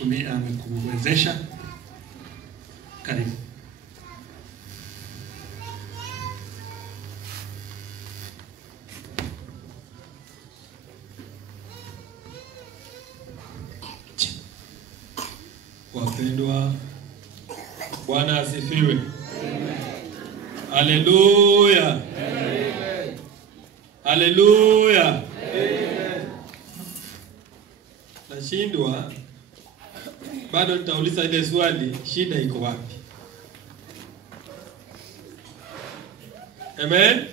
amekuwezesha. Karibu. Wapendwa, Bwana asifiwe. Haleluya. Haleluya. Nashindwa, bado nitauliza ile swali, shida iko wapi? Amen.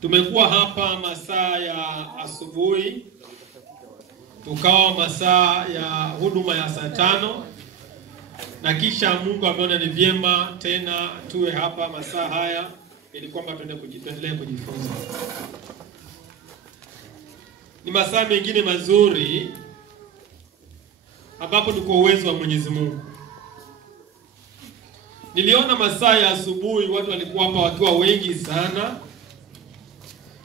Tumekuwa hapa masaa ya asubuhi, tukawa masaa ya huduma ya saa 5, na kisha Mungu ameona ni vyema tena tuwe hapa masaa haya ili kwamba tuendelee kujifunza. Ni masaa mengine mazuri ambapo ni kwa uwezo wa Mwenyezi Mungu. Niliona masaa ya asubuhi watu walikuwa hapa wakiwa wengi sana.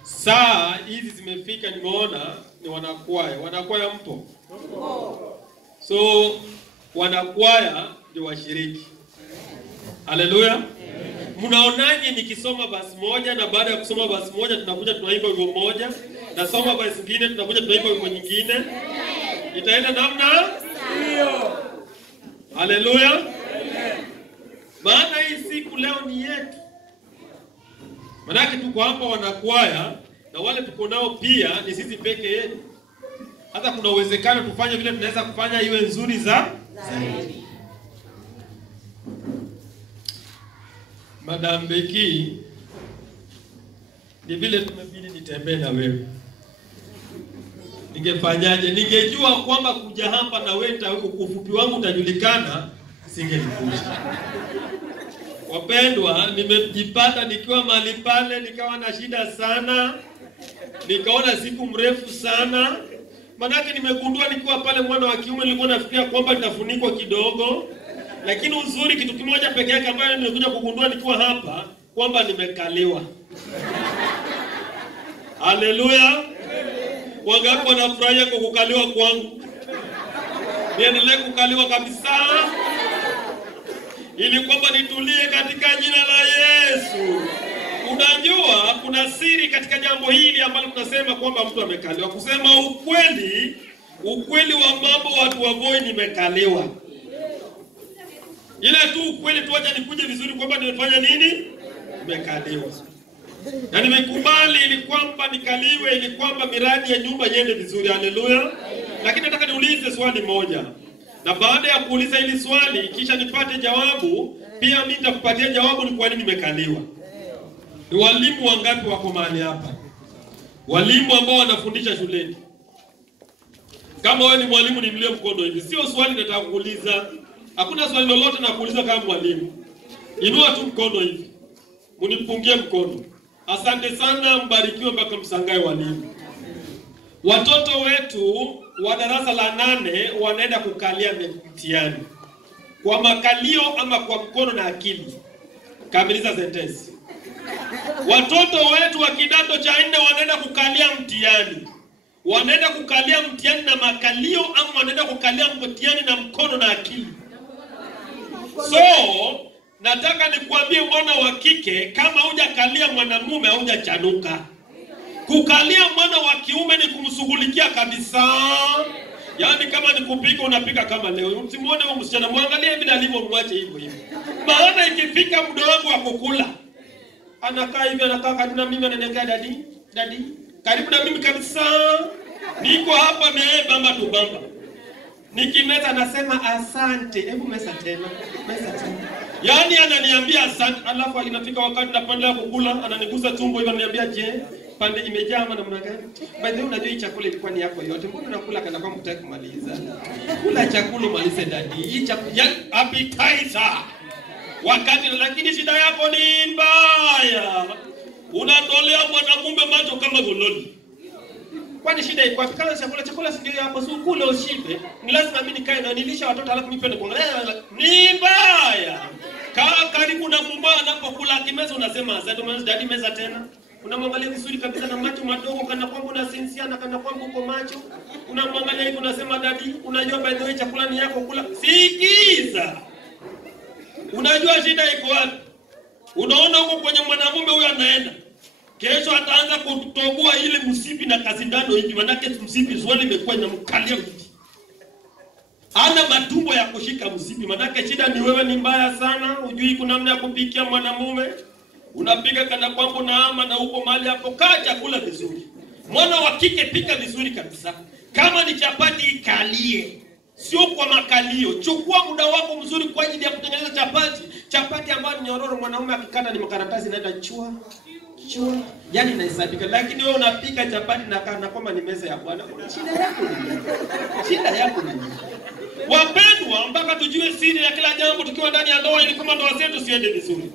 Saa hizi zimefika, nimeona ni wanakwaya. Wanakwaya mpo? So wanakwaya ndio washiriki. Haleluya. Mnaonaje nikisoma basi moja, na baada ya kusoma basi moja tunakuja tunaimba wimbo moja, na soma basi nyingine tunakuja tunaimba wimbo nyingine? Itaenda namna hiyo. Haleluya. Maana hii siku leo ni yetu. Maana tuko hapa wanakwaya, na wale tuko nao pia ni sisi peke yetu. Hata kuna uwezekano tufanye vile tunaweza kufanya iwe nzuri zaidi. Madam Becky, ni vile tumebidi nitembee na wewe. Ningefanyaje? Ningejua kwamba kuja hapa na wewe ufupi wangu utajulikana, singelikuja. Wapendwa, nimejipata nikiwa mahali pale, nikawa na shida sana. Nikaona siku mrefu sana. Manake nimegundua nikiwa pale mwana wa kiume nilikuwa nafikiria kwamba nitafunikwa kidogo. Lakini uzuri kitu kimoja peke yake ambayo nimekuja kugundua nikiwa hapa, kwamba nimekaliwa. Haleluya. Wangapi wanafurahia kwa kukaliwa kwangu? Niendelee kukaliwa kabisa, ili kwamba nitulie katika jina la Yesu. Unajua kuna siri katika jambo hili ambalo tunasema kwamba mtu amekaliwa. Kusema ukweli wa mambo watu wavoi nimekaliwa. Ile tu ukweli tu, acha nikuje vizuri kwamba nimefanya nini? Nimekaliwa. Na nimekubali ili kwamba nikaliwe, ili kwamba miradi ya nyumba iende vizuri. Haleluya. Lakini nataka niulize swali moja. Na baada ya kuuliza hili swali kisha nipate jawabu, pia mimi nitakupatia jawabu ni kwa nini nimekaliwa. Ni walimu wangapi wako mahali hapa? Walimu ambao wanafundisha shuleni. Kama wewe ni mwalimu nimlie mkono hivi. Sio swali nataka kuuliza. Hakuna swali lolote na kuuliza kama mwalimu. Inua tu mkono hivi. Munipungie mkono. Asante sana, mbarikiwe mpaka msangae walimu. Watoto wetu wa darasa la 8 wanaenda kukalia mtihani. Kwa makalio ama kwa mkono na akili? Kamiliza sentensi. Watoto wetu wa kidato cha 4 wanaenda kukalia mtihani. Wanaenda kukalia mtihani na makalio ama wanaenda kukalia mtihani na mkono na akili? So, nataka nikuambie mwana wa kike, kama hujakalia mwanamume hujachanuka. Kukalia mwana wa kiume ni kumshughulikia kabisa. Yaani kama ni kupika unapika kama leo. Msimuone huyo msichana, muangalie vile alivyo, mwache hivyo hivyo. Maana ikifika muda wangu wa kukula, anakaa hivi, anakaa karibu na mimi, ananiambia dadi, karibu na mimi kabisa. Niko hapa bamba tu bamba. Nikimeza anasema asante. Hebu meza tena. Yaani ananiambia asante, alafu inafika wakati napanda kukula, ananigusa tumbo hivi, ananiambia je, pande imejaa ama namna gani? Baadhi unajua hii chakula ilikuwa ni yako yote. Mbona unakula kana kwamba hutaki kumaliza? Kula chakula malize dadi. Hii chakula appetizer. Wakati lakini shida yako ni mbaya. Unatolea mwanamume macho kama gololi. Kwani shida iko wapi? Kama chakula si ndio hapo, sio kula ushibe. Ni lazima mimi nikae na nilisha watoto alafu nipende kuangalia. Ni mbaya. Kaa karibu na mume anapokula, akimeza unasema asante, dadi meza tena. Unamwangalia vizuri kabisa na macho madogo kana kwamba unasinsiana kana kwamba uko macho. Unamwangalia hivi unasema dadi, unajua by the way chakula ni yako kula. Sikiza. Unajua shida iko wapi? Unaona huko kwenye mwanamume huyo anaenda. Kesho ataanza kutoboa ile msipi na kasindano hivi, manake msipi swali imekuwa inamkalia hivi. Ana matumbo ya kushika msipi, manake shida ni wewe ni mbaya sana, hujui kuna namna ya kupikia mwanamume. Unapika kana kwamba unaama na huko mahali hapo kaa chakula vizuri. Mwana wa kike pika vizuri kabisa. Kama ni chapati ikalie. Sio kwa makalio. Chukua muda wako mzuri kwa ajili ya kutengeneza chapati. Chapati ambayo ni nyororo, mwanaume akikata ni makaratasi naenda chua. Yaani inahesabika. Lakini wewe unapika chapati na kana kwamba ni meza ya Bwana. Shida yako ni nini? Wapendwa, mpaka tujue siri ya kila jambo tukiwa ndani ya ndoa ili kama ndoa zetu siende vizuri.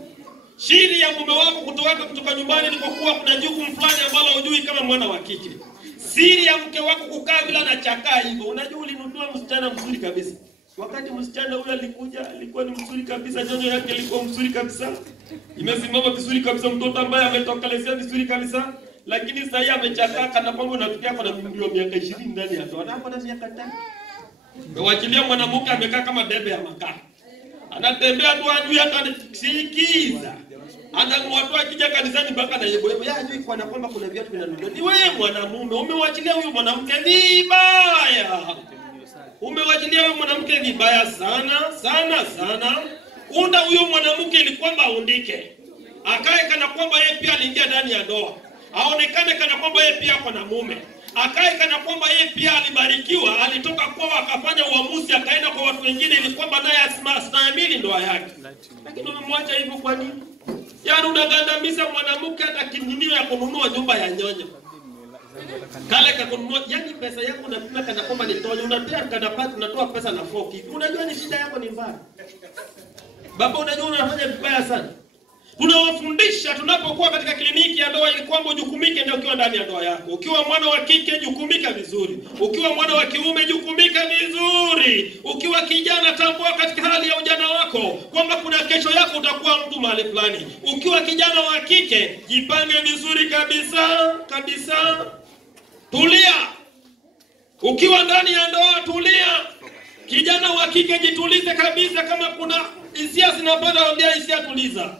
Siri ya mume wako kutoka nyumbani ni kwa kuwa kuna jukumu fulani ambalo hujui kama mwana wa kike. Siri ya mke wako kukaa bila na chakaa hivyo. Unajua ulinunua msichana mzuri kabisa. Wakati msichana huyo alikuja, alikuwa ni mzuri kabisa, nyonyo yake ilikuwa mzuri kabisa. Imesimama vizuri kabisa, mtoto ambaye ametokelezea vizuri kabisa. Lakini sasa yeye amechakaa kana kwamba unafikia kwa umri wa miaka 20 ndani ya ndoa. Hapo na miaka 5. Mewachilia mwanamke amekaa kama debe ya makaa. Anatembea tu ajui hata sikiza. Anamwatoa kija kanisani mpaka na yebo. Ya ajui kwa kwamba kuna viatu vinanunuliwa. Ni wewe mwanamume umewachilia huyo mwanamke vibaya. Umewachilia huyo mwanamke vibaya sana. Unda huyo mwanamke ili kwamba aundike. Akae kana kwamba yeye pia aliingia ndani ya ndoa. Aonekane kana kwamba yeye pia ako na mume. Akae kana kwamba yeye pia alibarikiwa, alitoka kwao akafanya uamuzi akaenda kwa watu wengine ili kwamba naye asimamili ndoa yake. Lakini umemwacha hivyo kwa nini? Yaani unagandamiza mwanamke hata kinunio ya kununua nyumba ya nyonyo. Kale kakununua, yani pesa yako unapima kana kwamba ni toyo, unapea kana pati unatoa pesa na foki. Unajua ni shida yako ni mbaya. Baba unajua unafanya vibaya sana. Tunawafundisha tunapokuwa katika kliniki ya ndoa ili kwamba ujukumike ndio ukiwa ndani ya ndoa yako. Ukiwa mwana wa kike jukumika vizuri. Ukiwa mwana wa kiume jukumika vizuri. Ukiwa kijana tambua katika hali ya ujana wako kwamba kuna kesho yako utakuwa mtu mahali fulani. Ukiwa kijana wa kike jipange vizuri kabisa. Tulia. Ukiwa ndani ya ndoa tulia. Kijana wa kike jitulize kabisa, kama kuna hisia zinapanda ndio hisia tuliza.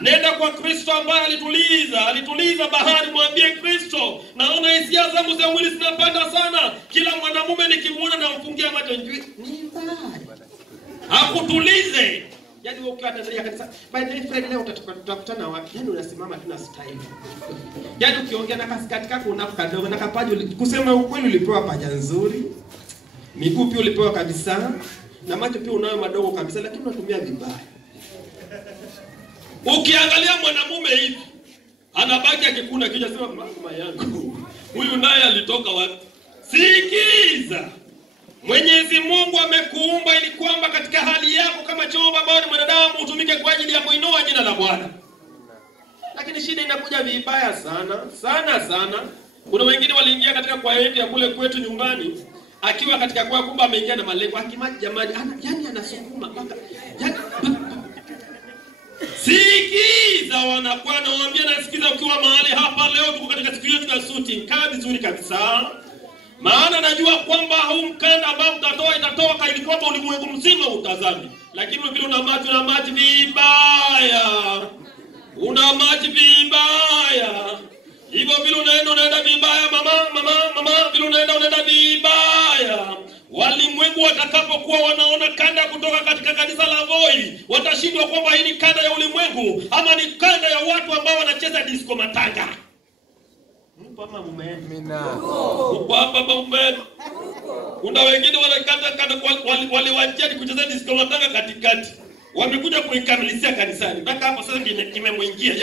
Nenda kwa Kristo ambaye alituliza bahari, mwambie Kristo, naona hisia zangu za mwili zinapanda sana. Kila mwanamume nikimuona na mfungia macho njui. Ni mbaya. Hakutulize. Yaani wewe ukiwa Tanzania kanisa, by the way Fred leo tutakutana wapi? Yaani unasimama tuna style. Yaani ukiongea na kasikati kako unafuka dogo na kapaji kusema ukweli ulipewa paja nzuri. Miguu pia ulipewa kabisa na macho pia unayo madogo kabisa, lakini unatumia vibaya. Ukiangalia mwanamume hivi anabaki akikuna kija sema mama yangu huyu naye alitoka wapi? Sikiza. Mwenyezi Mungu amekuumba ili kwamba katika hali yako kama chombo ambao ni mwanadamu utumike kwa ajili ya kuinua jina la Bwana. Lakini shida inakuja vibaya sana. Kuna wengine waliingia katika kwa yetu ya kule kwetu nyumbani akiwa katika kwa kumba ameingia na malengo akimaji jamani yani anasukuma mpaka yani sikiza wanakuwa nawaambia nasikiza ukiwa mahali hapa leo tuko katika siku yetu ya shooting kaa vizuri kabisa. Maana najua kwamba huu mkanda ambao itatoka ili kwamba ulimwengu mzima utazame. Lakini vile una maji vibaya. Una maji vibaya. Hivyo vile unaenda vibaya mama vile unaenda vibaya. Walimwengu watakapokuwa wanaona kanda kutoka katika kanisa la Voi, watashindwa kwamba hii ni kanda ya ulimwengu ama ni kanda ya watu ambao wanacheza disco matanga. Mpo ama mumeenda? Mpo hapa mumeenda? Kuna wengine wanakanda waliwachia kucheza disco matanga katikati. Wamekuja kuikamilishia kanisani. Mpaka hapo sasa kimemwingia.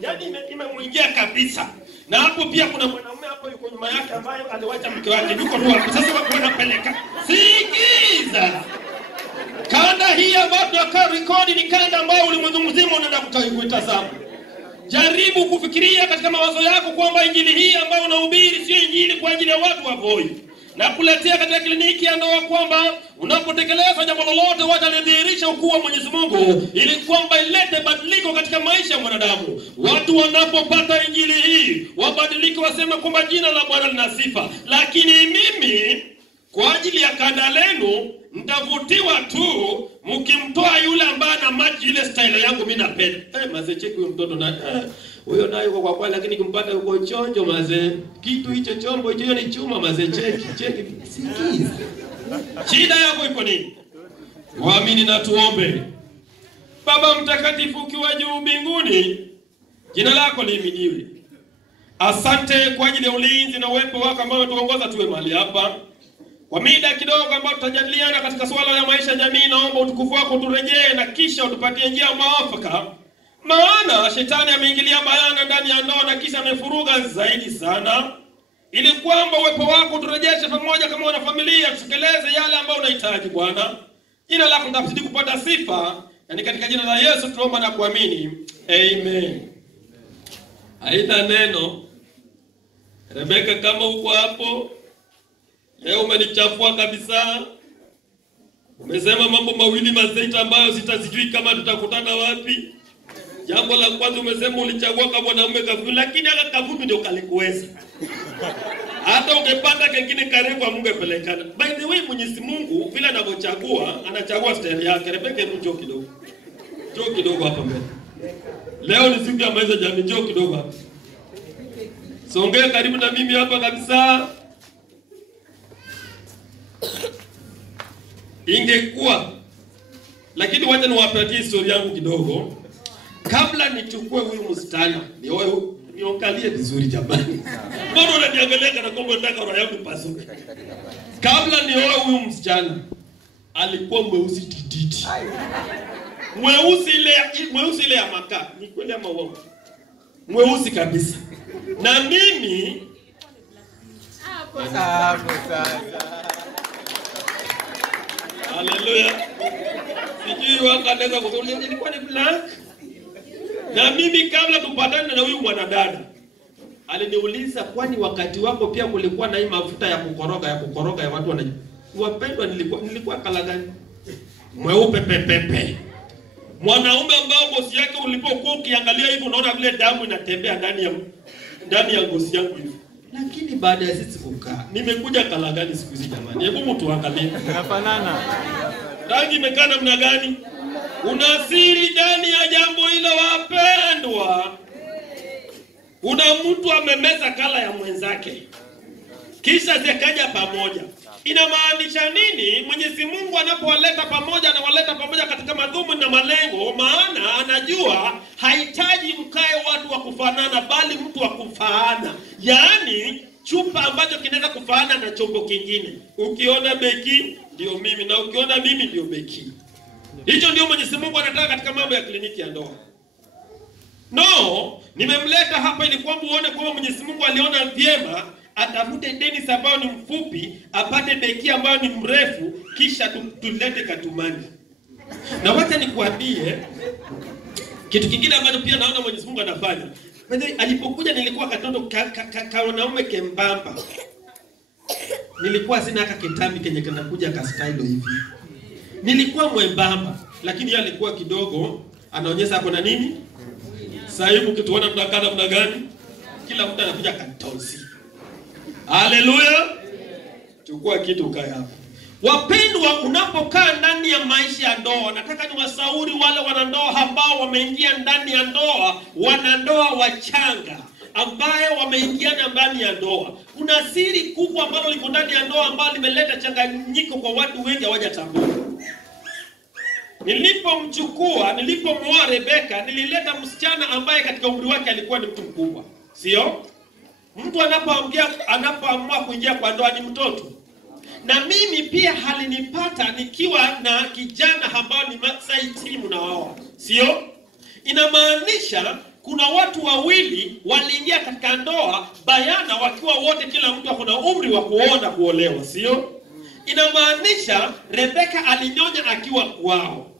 Yaani imemwingia kabisa. Na hapo pia kuna mwanamume hapo yuko nyuma yake ambaye aliwacha mke wake. Yuko tu hapo. Sasa wako wanapeleka. Sikiza. Kanda hii ambayo tunakaa record ni kanda ambayo ulimwengu mzima unaenda kutazama. Jaribu kufikiria katika mawazo yako kwamba injili hii ambayo unahubiri sio injili kwa ajili ya watu wa Voi. Na kuletea katika kliniki ya ndoa kwamba unapotekeleza jambo lolote watalidhihirisha ukuu wa Mwenyezi Mungu ili kwamba ilete badiliko katika maisha ya mwanadamu. Watu wanapopata injili hii wabadilike, waseme kwamba jina la Bwana lina sifa. Lakini mimi kwa ajili ya kanda lenu mtavutiwa tu mkimtoa yule ambaye ana maji ile style yangu mimi napenda. Maze cheki huyo mtoto na huyo naye yuko kwa kweli, lakini kimpata yuko chonjo maze. Kitu hicho chombo hicho ni chuma maze, cheki. Sikiza. Shida yako iko nini? Waamini na tuombe. Baba mtakatifu ukiwa juu mbinguni, jina lako lihimidiwe. Asante kwa ajili ya ulinzi na uwepo wako ambao umetuongoza tuwe mahali hapa. Kwa mida kidogo ambao tutajadiliana katika swala ya maisha ya jamii, naomba utukufu wako turejee na kisha utupatie njia mwafaka. Maana shetani ameingilia bayana ndani ya ndoa na kisha amefuruga zaidi sana. Ili kwamba uwepo wako turejeshe pamoja kama wana familia, tutekeleze yale ambayo unahitaji Bwana. Jina lako litazidi kupata sifa. Na katika jina la Yesu tunaomba na kuamini. Amen. Haina neno. Rebeka, kama uko hapo, leo umenichafua kabisa. Umesema mambo mawili mazito ambayo sitasijui kama tutakutana wapi. Jambo la kwanza umesema ulichagua kama mwanaume kavupi, lakini aka kavupi ndio kalikuweza. Hata ungepata kingine karibu amungepelekana. By the way, Mwenyezi Mungu vile anavyochagua, anachagua style yake. Rebeka, hebu njoo kidogo. Njoo kidogo hapa mbele. Leo ni siku ya maisha jamii, njoo kidogo hapa. Songea karibu na mimi hapa kabisa. Ingekuwa, lakini wacha niwapatie historia yangu kidogo kabla nichukue huyu msichana. Niokalie vizuri jamani. Mbona unaniangalia kana kwamba nataka roho yangu ipasuke? Kabla nioe huyu msichana alikuwa mweusi tititi. Mweusi ile ya makaa. Ni kweli ama uongo? Mweusi kabisa. Na mimi haleluya. Sijui wakanaweza kusema ilikuwa ni black. Na mimi kabla tupatane na huyu mwanadada aliniuliza, kwani wakati wako pia kulikuwa na hii mafuta ya kukoroga ya watu wanajua. Wapendwa, nilikuwa kala gani? Mweupe pepepe. Mwanaume ambao ngozi yake ulipokuwa ukiangalia hivi unaona vile damu inatembea ndani ya ngozi yangu hivi. Lakini baada ya sisi kukaa, nimekuja kala gani siku hizi jamani? Hebu mtu angalie. Tunafanana. Rangi imekaa namna gani? Una siri ndani ya jambo hilo wapendwa. Una mtu amemeza kala ya mwenzake, kisha zikaja pamoja. Inamaanisha nini? Mwenyezi Mungu anapowaleta pamoja, anawaleta pamoja katika madhumuni na malengo, maana anajua hahitaji mkae watu wa kufanana, bali mtu wa kufaana. Yaani chupa ambacho kinaweza kufaana na chombo kingine. Ukiona Beki ndio mimi, na ukiona mimi ndio Beki. Hicho ndio Mwenyezi Mungu anataka katika mambo ya kliniki ya ndoa. No, nimemleta hapa ili kwamba uone kwamba Mwenyezi Mungu aliona vyema atafute Dennis ambayo ni mfupi, apate Beki ambayo ni mrefu, kisha tulete Katumani. Na wacha nikuambie kitu kingine ambacho pia naona Mwenyezi Mungu anafanya. Alipokuja nilikuwa katoto wanaume kembamba. Nilikuwa sina haka kitambi kenye kanakuja ka style hivi. Nilikuwa mwembamba, lakini yeye alikuwa kidogo, anaonyesha hapo na nini? Sasa hivi ukituona tunakana mna gani? Kila mtu anakuja katonsi. Haleluya. Chukua kitu kae hapo. Wapendwa, unapokaa ndani ya maisha ya ndoa, nataka niwashauri wale wanandoa ambao wameingia ndani ya ndoa, wanandoa wachanga ambaye wameingiana ndani ya ndoa. Kuna siri kubwa ambalo liko ndani ya ndoa ambalo limeleta changanyiko kwa watu wengi hawajatambua. Nilipomwoa Rebeka, nilileta msichana ambaye katika umri wake alikuwa ni mtu mkubwa. Sio? Mtu anapoamua kuingia kwa ndoa ni mtoto. Na mimi pia halinipata nikiwa na kijana ambao ni Masai timu na wao. Sio? Inamaanisha kuna watu wawili waliingia katika ndoa bayana wakiwa wote, kila mtu akona umri wa kuoa kuolewa. Sio? Inamaanisha Rebeka alinyonya akiwa kwao.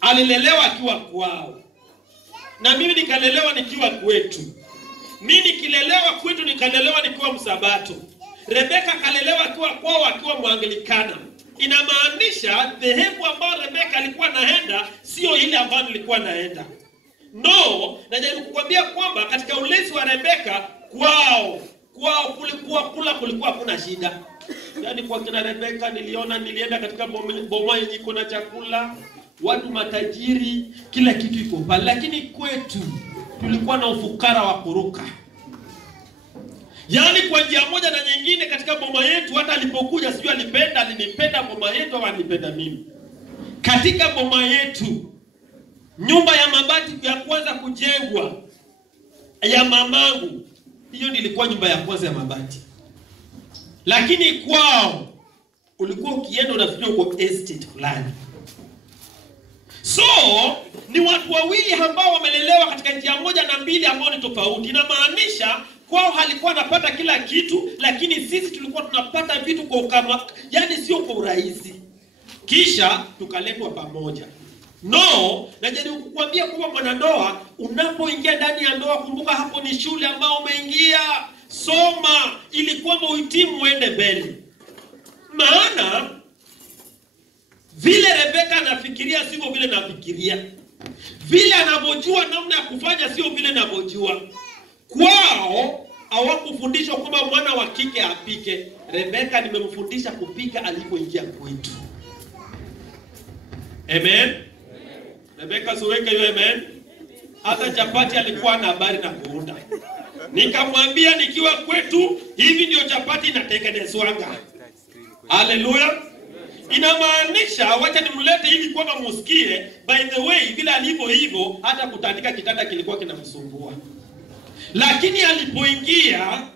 Alilelewa akiwa kwao. Na mimi nikalelewa nikiwa kwetu. Mimi nikilelewa kwetu nikalelewa nikiwa Msabato. Rebeka kalelewa akiwa kwao akiwa Mwangilikana. Inamaanisha dhehebu ambayo Rebeka alikuwa naenda sio ile ambayo nilikuwa naenda. No, najaribu kukwambia kwamba katika ulezi wa Rebeka kwao kulikuwa hakuna shida. Yaani kwa kina Rebeka nilienda katika boma yenye iko na chakula, watu matajiri, kila kitu iko pale. Lakini kwetu tulikuwa na ufukara wa kuruka. Yaani kwa njia moja na nyingine katika boma yetu, hata alipokuja sijui alinipenda boma yetu au alipenda mimi. Katika boma yetu, nyumba ya mabati ya kwanza kujengwa ya mamangu, hiyo nilikuwa nyumba ya kwanza ya mabati. Lakini kwao ulikuwa ukienda unafikiria uko estate fulani. So ni watu wawili ambao wamelelewa katika njia moja na mbili ambao ni tofauti. Inamaanisha kwao halikuwa anapata kila kitu, lakini sisi tulikuwa tunapata vitu kwa yani sio kwa urahisi. Kisha tukaletwa pamoja. No, najaribu kukuambia kwamba mwanandoa unapoingia ndani ya ndoa, kumbuka hapo ni shule ambao umeingia. Soma ili kwamba uhitimu uende mbele. Maana vile Rebeka anafikiria sio vile nafikiria. Vile anavyojua namna ya kufanya sio vile ninavyojua. Kwao hawakufundishwa kwamba mwana wa kike apike. Rebeka nimemfundisha kupika alipoingia kwetu. Amen. Rebeka suweka hiyo amen. Hata chapati alikuwa na habari na kuunda. Nikamwambia nikiwa kwetu hivi ndio chapati inatengenezwanga. Haleluya. Inamaanisha wacha nimlete ili kwamba musikie. By the way, bila alivyo hivyo hata kutandika kitanda kilikuwa kinamsumbua. Lakini alipoingia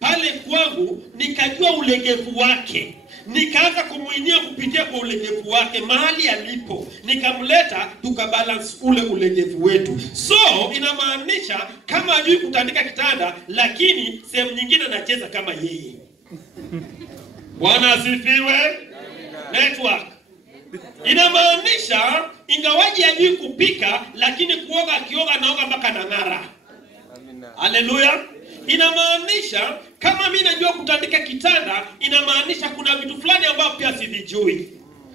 pale kwangu nikajua ulegevu wake. Nikaanza kumuinia kupitia kwa ulegevu wake mahali alipo. Nikamleta tukabalance ule ulegevu wetu. So inamaanisha kama hajui kutandika kitanda, lakini sehemu nyingine anacheza kama yeye. Bwana asifiwe. Network. Inamaanisha ingawaji hajui kupika, lakini kuoga akioga naoga mpaka nang'ara. Haleluya. Inamaanisha kama mimi najua kutandika kitanda, inamaanisha kuna vitu fulani ambavyo pia sivijui.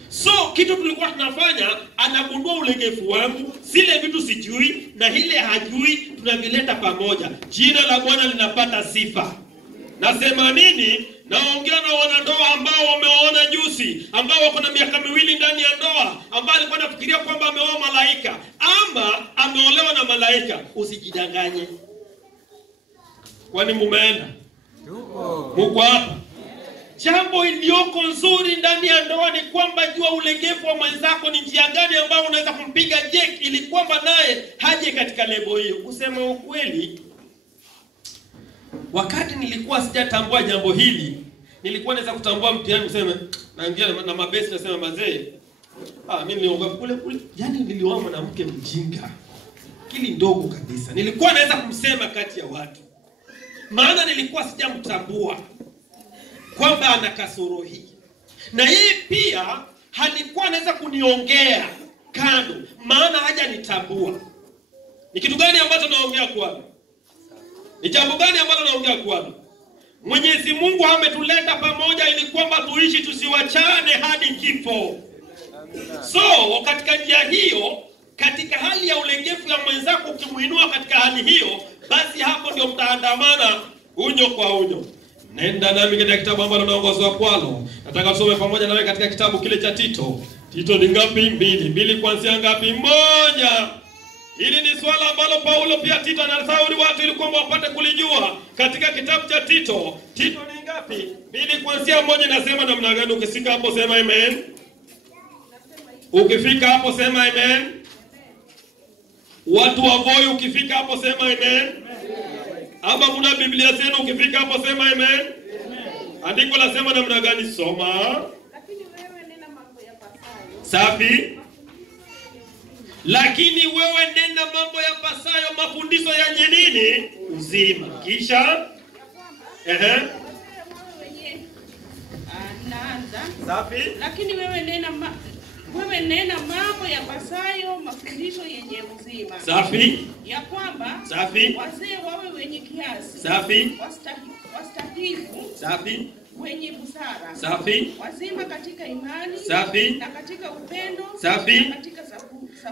So kitu tulikuwa tunafanya, anagundua ulegevu wangu, zile vitu sijui na ile hajui, tunavileta pamoja. Jina la Bwana linapata sifa. Nasema nini? Naongea na wanandoa ambao wameoana juzi, ambao wako na miaka 2 ndani ya ndoa, ambao alikuwa anafikiria kwamba ameoa malaika ama ameolewa na malaika. Usijidanganye. Kwani mumeenda? Muko hapa? Jambo iliyoko nzuri ndani ya ndoa ni kwamba jua ulegevu wa mwenzako ni njia gani ambao unaweza kumpiga jeki ili kwamba naye haje katika level hiyo. Kusema ukweli, wakati nilikuwa sijatambua jambo hili, nilikuwa naweza kutambua mtihani kusema naingia na mabesi nasema mazee. Mimi nilioga kule. Yaani nilioa mwanamke mjinga. Kili ndogo kabisa. Nilikuwa naweza kumsema kati ya watu. Maana nilikuwa sijamtambua kwamba ana kasoro hii. Na yeye pia halikuwa anaweza kuniongea kando, maana haja nitambua. Ni kitu gani ambacho naongea kwako? Ni jambo gani ambalo naongea kwako? Mwenyezi Mungu ametuleta pamoja ili kwamba tuishi tusiwachane hadi kifo. So katika njia hiyo, katika hali ya ulegevu ya mwenzako ukimuinua katika hali hiyo, basi hapo ndio mtaandamana unyo kwa unyo. Nenda nami katika kitabu ambalo naongozwa kwalo. Nataka tusome pamoja nawe katika kitabu kile cha Tito. Tito ni ngapi? 2 kuanzia ngapi? 1. Hili ni swala ambalo Paulo pia Tito anashauri watu ili kwamba wapate kulijua. Katika kitabu cha Tito, Tito ni ngapi? 2 kuanzia 1 nasema namna gani? Ukifika hapo sema amen. Ukifika hapo sema amen. Watu wa Voi ukifika hapo sema amen. Ama kuna Biblia zenu ukifika hapo sema amen. Andiko la sema namna gani? Soma. Lakini wewe nena mambo ya pasayo. Safi. Lakini wewe nena mambo ya pasayo, mafundisho yenye nini? Uzima. Kisha naanza. Safi. Lakini wewe nena mambo ya pasayo, mafundisho yenye uzima. Safi. Ya kwamba safi, wazee wawe wenye kiasi. Safi. wastahilifu, safi, wenye busara, safi, wazima katika imani, safi, na katika upendo, safi, na katika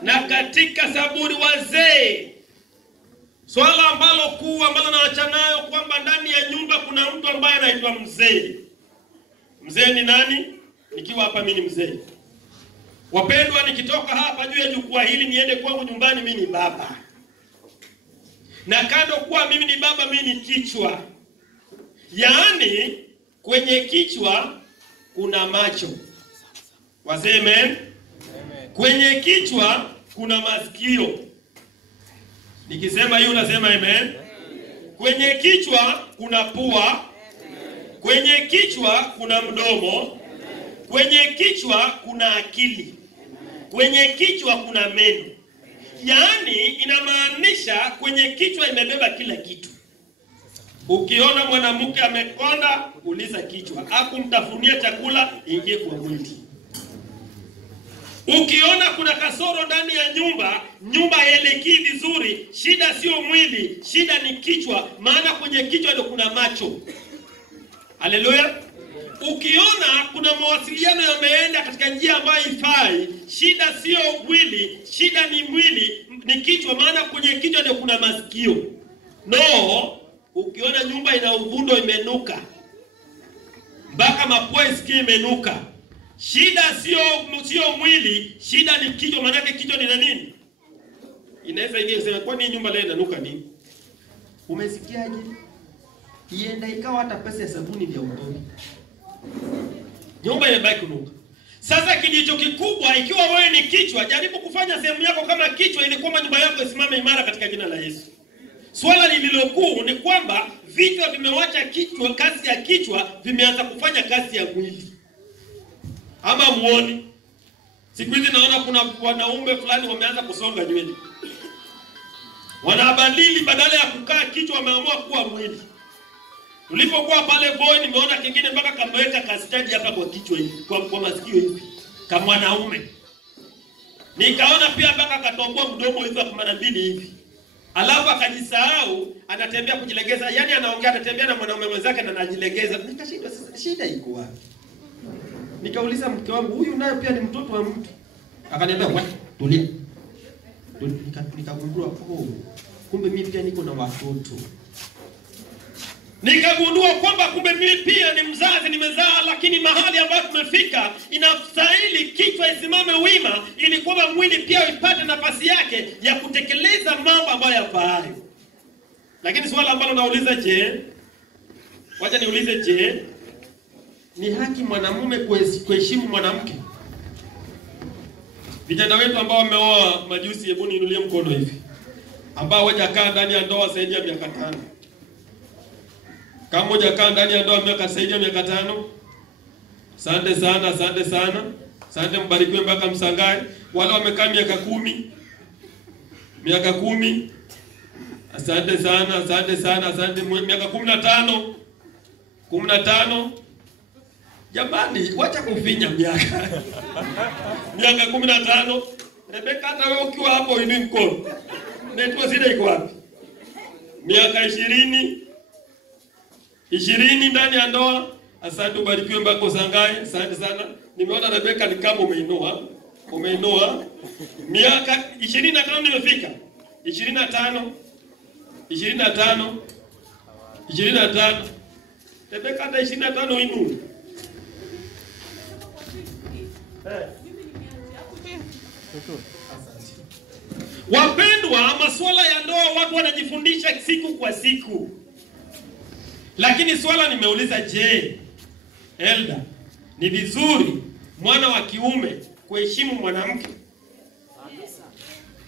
na katika saburi. Wazee, swala ambalo kuu ambalo naacha nayo kwamba ndani ya nyumba kuna mtu ambaye anaitwa mzee. Mzee ni nani? Nikiwa hapa mimi ni mzee. Wapendwa, nikitoka hapa juu ya jukwaa hili niende kwangu nyumbani, mimi ni baba. Na kando kuwa mimi ni baba, mimi ni kichwa. Yaani kwenye kichwa kuna macho. Waseme amen. Kwenye kichwa kuna masikio. Nikisema hiyo unasema amen. Kwenye kichwa kuna pua. Kwenye kichwa kuna mdomo. Kwenye kichwa kuna akili. Kwenye kichwa kuna meno. Yaani inamaanisha kwenye kichwa imebeba kila kitu. Ukiona mwanamke amekonda, uliza kichwa. Hakumtafunia chakula, ingie kwa mwili. Ukiona kuna kasoro ndani ya nyumba haelekei vizuri, shida sio mwili, shida ni kichwa, maana kwenye kichwa ndio kuna macho. Haleluya. Ukiona kuna mawasiliano yameenda katika njia ambayo haifai, shida sio mwili, shida ni mwili, ni kichwa, maana kwenye kichwa ndio kuna masikio. No, ukiona nyumba ina uvundo imenuka, mpaka mapua isikie imenuka, shida sio mwili, shida ni kichwa, maana kichwa ni nini? Inaweza ingia sema kwa nini nyumba leo inanuka nini? Umesikiaje? Ienda ikawa hata pesa ya sabuni ndio utoi. Nyumba inabaki kunuka. Sasa kilicho kikubwa, ikiwa wewe ni kichwa, jaribu kufanya sehemu yako kama kichwa ili kwamba nyumba yako isimame imara katika jina la Yesu. Swala lililokuu ni kwamba vichwa vimewacha kichwa, kazi ya kichwa, vimeanza kufanya kazi ya mwili. Ama muone, siku hizi naona kuna wanaume fulani wameanza kusonga nywele. Wanabadili, badala ya kukaa kichwa wameamua kuwa mwili. Tulipokuwa pale boy, nimeona kingine mpaka kameweka kastadi hapa kwa kichwa hivi, kwa masikio hivi, kama wanaume. Nikaona pia mpaka katoboa mdomo hivi kwa mara mbili hivi. Alafu akajisahau, anatembea kujilegeza, yani anaongea, anatembea na mwanaume mwenzake na anajilegeza. Nikashindwa sasa shida iko wapi? Nikauliza mke wangu, huyu naye pia ni mtoto wa mtu. Akaniambia, "Wewe, tulia." Nikagundua, kumbe mimi pia niko na watoto. Nikagundua kwamba kumbe mimi pia ni mzazi, nimezaa, lakini mahali ambapo tumefika inastahili kichwa isimame wima ili kwamba mwili pia ipate nafasi yake ya kutekeleza mambo ambayo yafaayo. Lakini swala ambalo nauliza, wacha niulize, ni haki mwanamume kuheshimu mwanamke? Vijana wetu ambao wameoa majuzi, hebu niinulie mkono hivi, ambao hawajakaa ndani ya ndoa zaidi ya miaka 5. Kama hujakaa ndani ya ndoa miaka zaidi ya miaka 5, asante sana, asante sana. Asante, mbarikiwe mpaka msangae. Wale wamekaa miaka 10, asante sana, asante sana, asante. Miaka 15. Jamani, wacha kufinya miaka. Miaka 15. Rebeka, hata wewe ukiwa hapo hivi mkono. Netwa zile iko wapi? Miaka 20 ndani ya ndoa. Asante, ubarikiwe mpaka usangae. Asante sana. Nimeona Rebeka ni kama umeinua. Miaka 25 nimefika. 25. Rebeka hata 25 inua. Wapendwa, masuala ya ndoa watu wanajifundisha siku kwa siku. Lakini swala nimeuliza, Elda, ni vizuri mwana wa kiume kuheshimu mwanamke?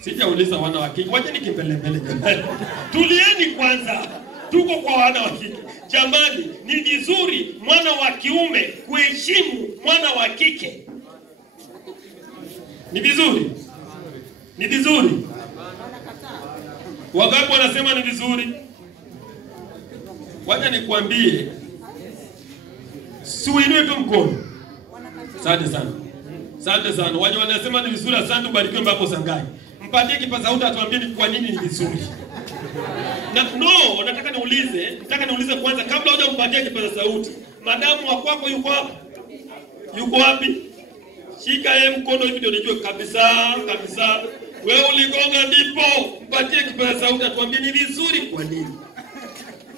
Sijauliza wana wa kike. Wacha nikipelebele jamani. Tulieni kwanza. Tuko kwa wana wa kike. Jamani, ni vizuri mwana wa kiume kuheshimu mwana wa kike? Ni vizuri. Wangapi wanasema ni vizuri? Wacha nikwambie. Suinue tu mkono. Asante sana. Wanasema ni vizuri, asante, ubarikiwe mpaka usangae. Mpatie kipaza sauti atuambie ni kwa nini ni vizuri. Nataka niulize kwanza kabla hujampatia kipaza sauti. Madamu wa kwako yuko hapa? Yuko wapi? Shika yeye mkono hivi ndio nijue kabisa. Wewe uligonga ndipo. Mpatie kipaza sauti atuambie ni vizuri kwa nini?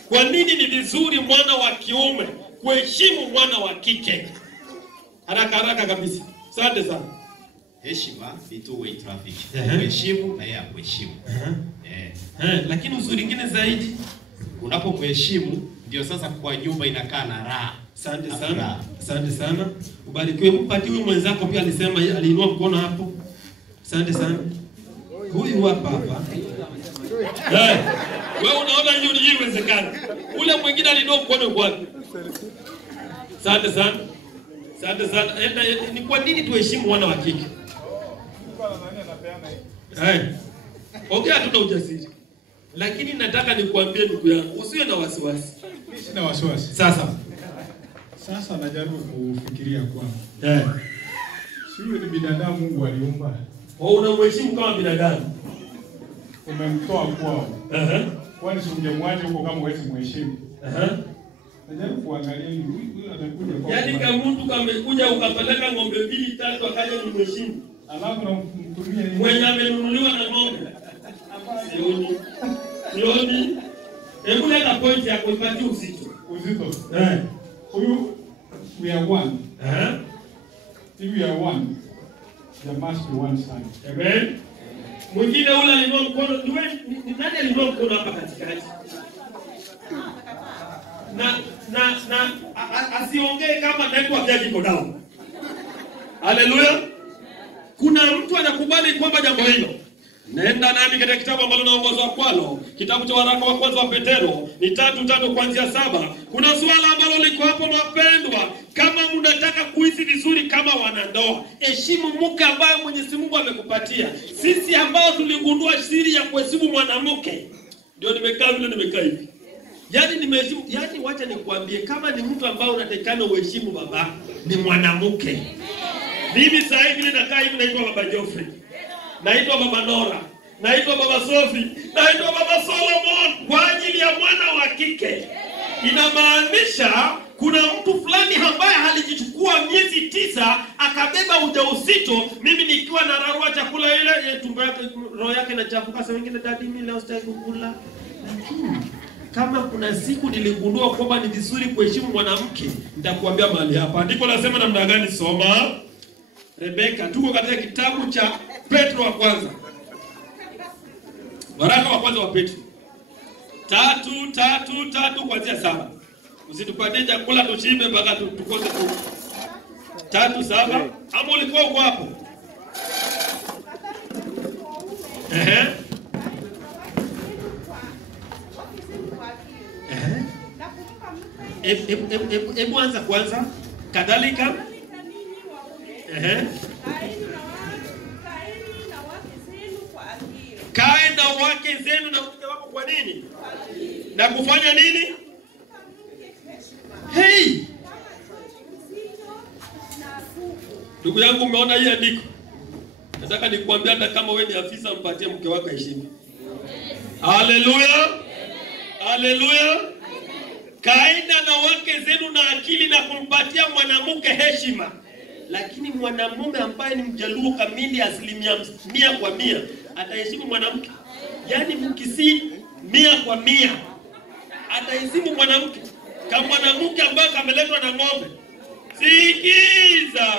Kwa nini ni vizuri mwana wa kiume kuheshimu mwana wa kike? Haraka kabisa. Asante sana. Heshima ni two-way traffic. Kuheshimu na yeye akuheshimu. Lakini uzuri mwingine zaidi, unapokuheshimu ndio sasa kwa nyumba inakaa na raha. Asante sana. Ubarikiwe. Mpatie huyu mwenzako pia alisema aliinua mkono hapo. Asante sana. Huyu hapa. Wewe unaona hiyo ni inawezekana. Ule mwingine alinua mkono kwake. Asante sana. Ni kwa nini tuheshimu wana wa kike? Ongea tu na ujasiri. Lakini nataka nikuambie ndugu yangu, usiwe na wasiwasi. Sina wasiwasi. Sasa najaribu kufikiria kwamba sio ni binadamu Mungu aliumba. Unamheshimu kama binadamu. Umemtoa kwao. Kwani si ungemwacha huko kama huwezi mheshimu? Najaribu kuangalia huyu amekuja kwa. Yaani kama mtu kamekuja ukapeleka ng'ombe 2-3 akaja ni mheshimu. Alafu na mtumie nini? Mwenye amenunuliwa na ng'ombe. Sioni. Hebu leta point ya kuipatia uzito. Huyu we are one. If we are one, there must be one son. Amen. Mwingine ule alinua mkono, nani alinua mkono hapa katikati? Na asiongee kama network yake iko down. Haleluya. Kuna mtu anakubali kwamba jambo hilo. Nenda nami katika kitabu ambalo naongozwa kwalo, kitabu cha waraka wa kwanza wa Petero, ni 3:3 kuanzia 7. Kuna swala ambalo liko hapo wapendwa, kama mnataka kuishi vizuri kama wanandoa, heshimu mke ambaye Mwenyezi Mungu amekupatia. Sisi ambao tuligundua siri ya kuheshimu mwanamke, ndio nimekaa hivi. Yaani nimeheshimu, yaani wacha nikwambie, kama ni mtu ambaye unatakana uheshimu baba, ni mwanamke. Mimi sasa hivi nakaa hivi naitwa Baba Geoffrey. Naitwa Baba Nora, naitwa Baba Sophie, naitwa Baba Solomon kwa ajili ya mwana wa kike. Inamaanisha kuna mtu fulani ambaye alijichukua miezi 9 akabeba ujauzito, mimi nikiwa na rarua chakula ile tumbo yake roho yake inachafuka, sasa wengine dadi mimi leo sitaki kukula. Kama kuna siku niligundua kwamba ni vizuri kuheshimu mwanamke, nitakuambia mahali hapa. Andiko nasema namna gani? Soma. Rebeka, tuko katika kitabu cha Petro wa kwanza. Waraka wa kwanza wa Petro. 3:3 kuanzia 7. Usitupatie chakula tushibe mpaka tukose tu. 3:7. Ama ulikuwa uko hapo? Hebu anza kwanza. Kadhalika. Kae na wake zenu na mke wako kwa nini? Na kufanya nini? Ndugu yangu, umeona hii andiko? Nataka nikuambia hata kama wewe ni afisa, mpatie mke wako heshima. Haleluya. Kaenda na wake zenu na akili na kumpatia mwanamke heshima. Lakini mwanamume ambaye ni mjaluo kamili 100% ataheshimu mwanamke. Yaani mkisi 100% ataheshimu mwanamke. Kama mwanamke ambaye kameletwa na ng'ombe. Sikiza.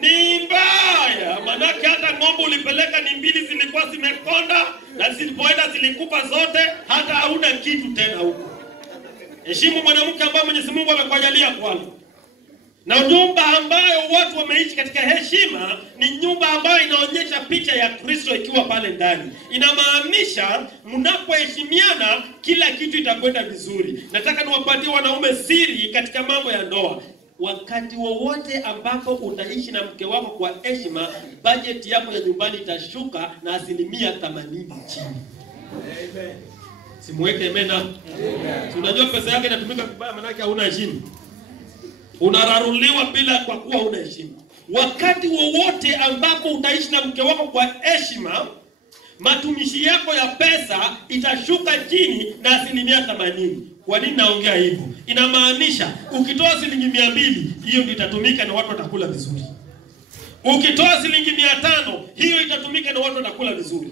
Ni mbaya. Manake hata ng'ombe ulipeleka ni 2 zilikuwa zimekonda na zilipoenda zilikupa zote, hata hauna kitu tena huko. Heshimu mwanamke ambaye Mwenyezi Mungu amekujalia kwako. Na nyumba ambayo watu wameishi katika heshima ni nyumba ambayo inaonyesha picha ya Kristo ikiwa pale ndani. Inamaanisha mnapoheshimiana kila kitu itakwenda vizuri. Nataka niwapatie wanaume siri katika mambo ya ndoa. Wakati wowote ambapo utaishi na mke wako kwa heshima, budget yako ya nyumbani itashuka na 80% chini. Amen. Simuweke amen. Unajua pesa yake inatumika vibaya, maana yake hauna heshima. Unararuliwa bila kwa kuwa huna heshima. Wakati wowote ambapo utaishi na mke wako kwa heshima, matumishi yako ya pesa itashuka chini na 80%. Kwa nini naongea hivyo? Inamaanisha ukitoa shilingi 200, hiyo ndio itatumika na watu watakula vizuri. Ukitoa shilingi 500, hiyo itatumika na watu watakula vizuri.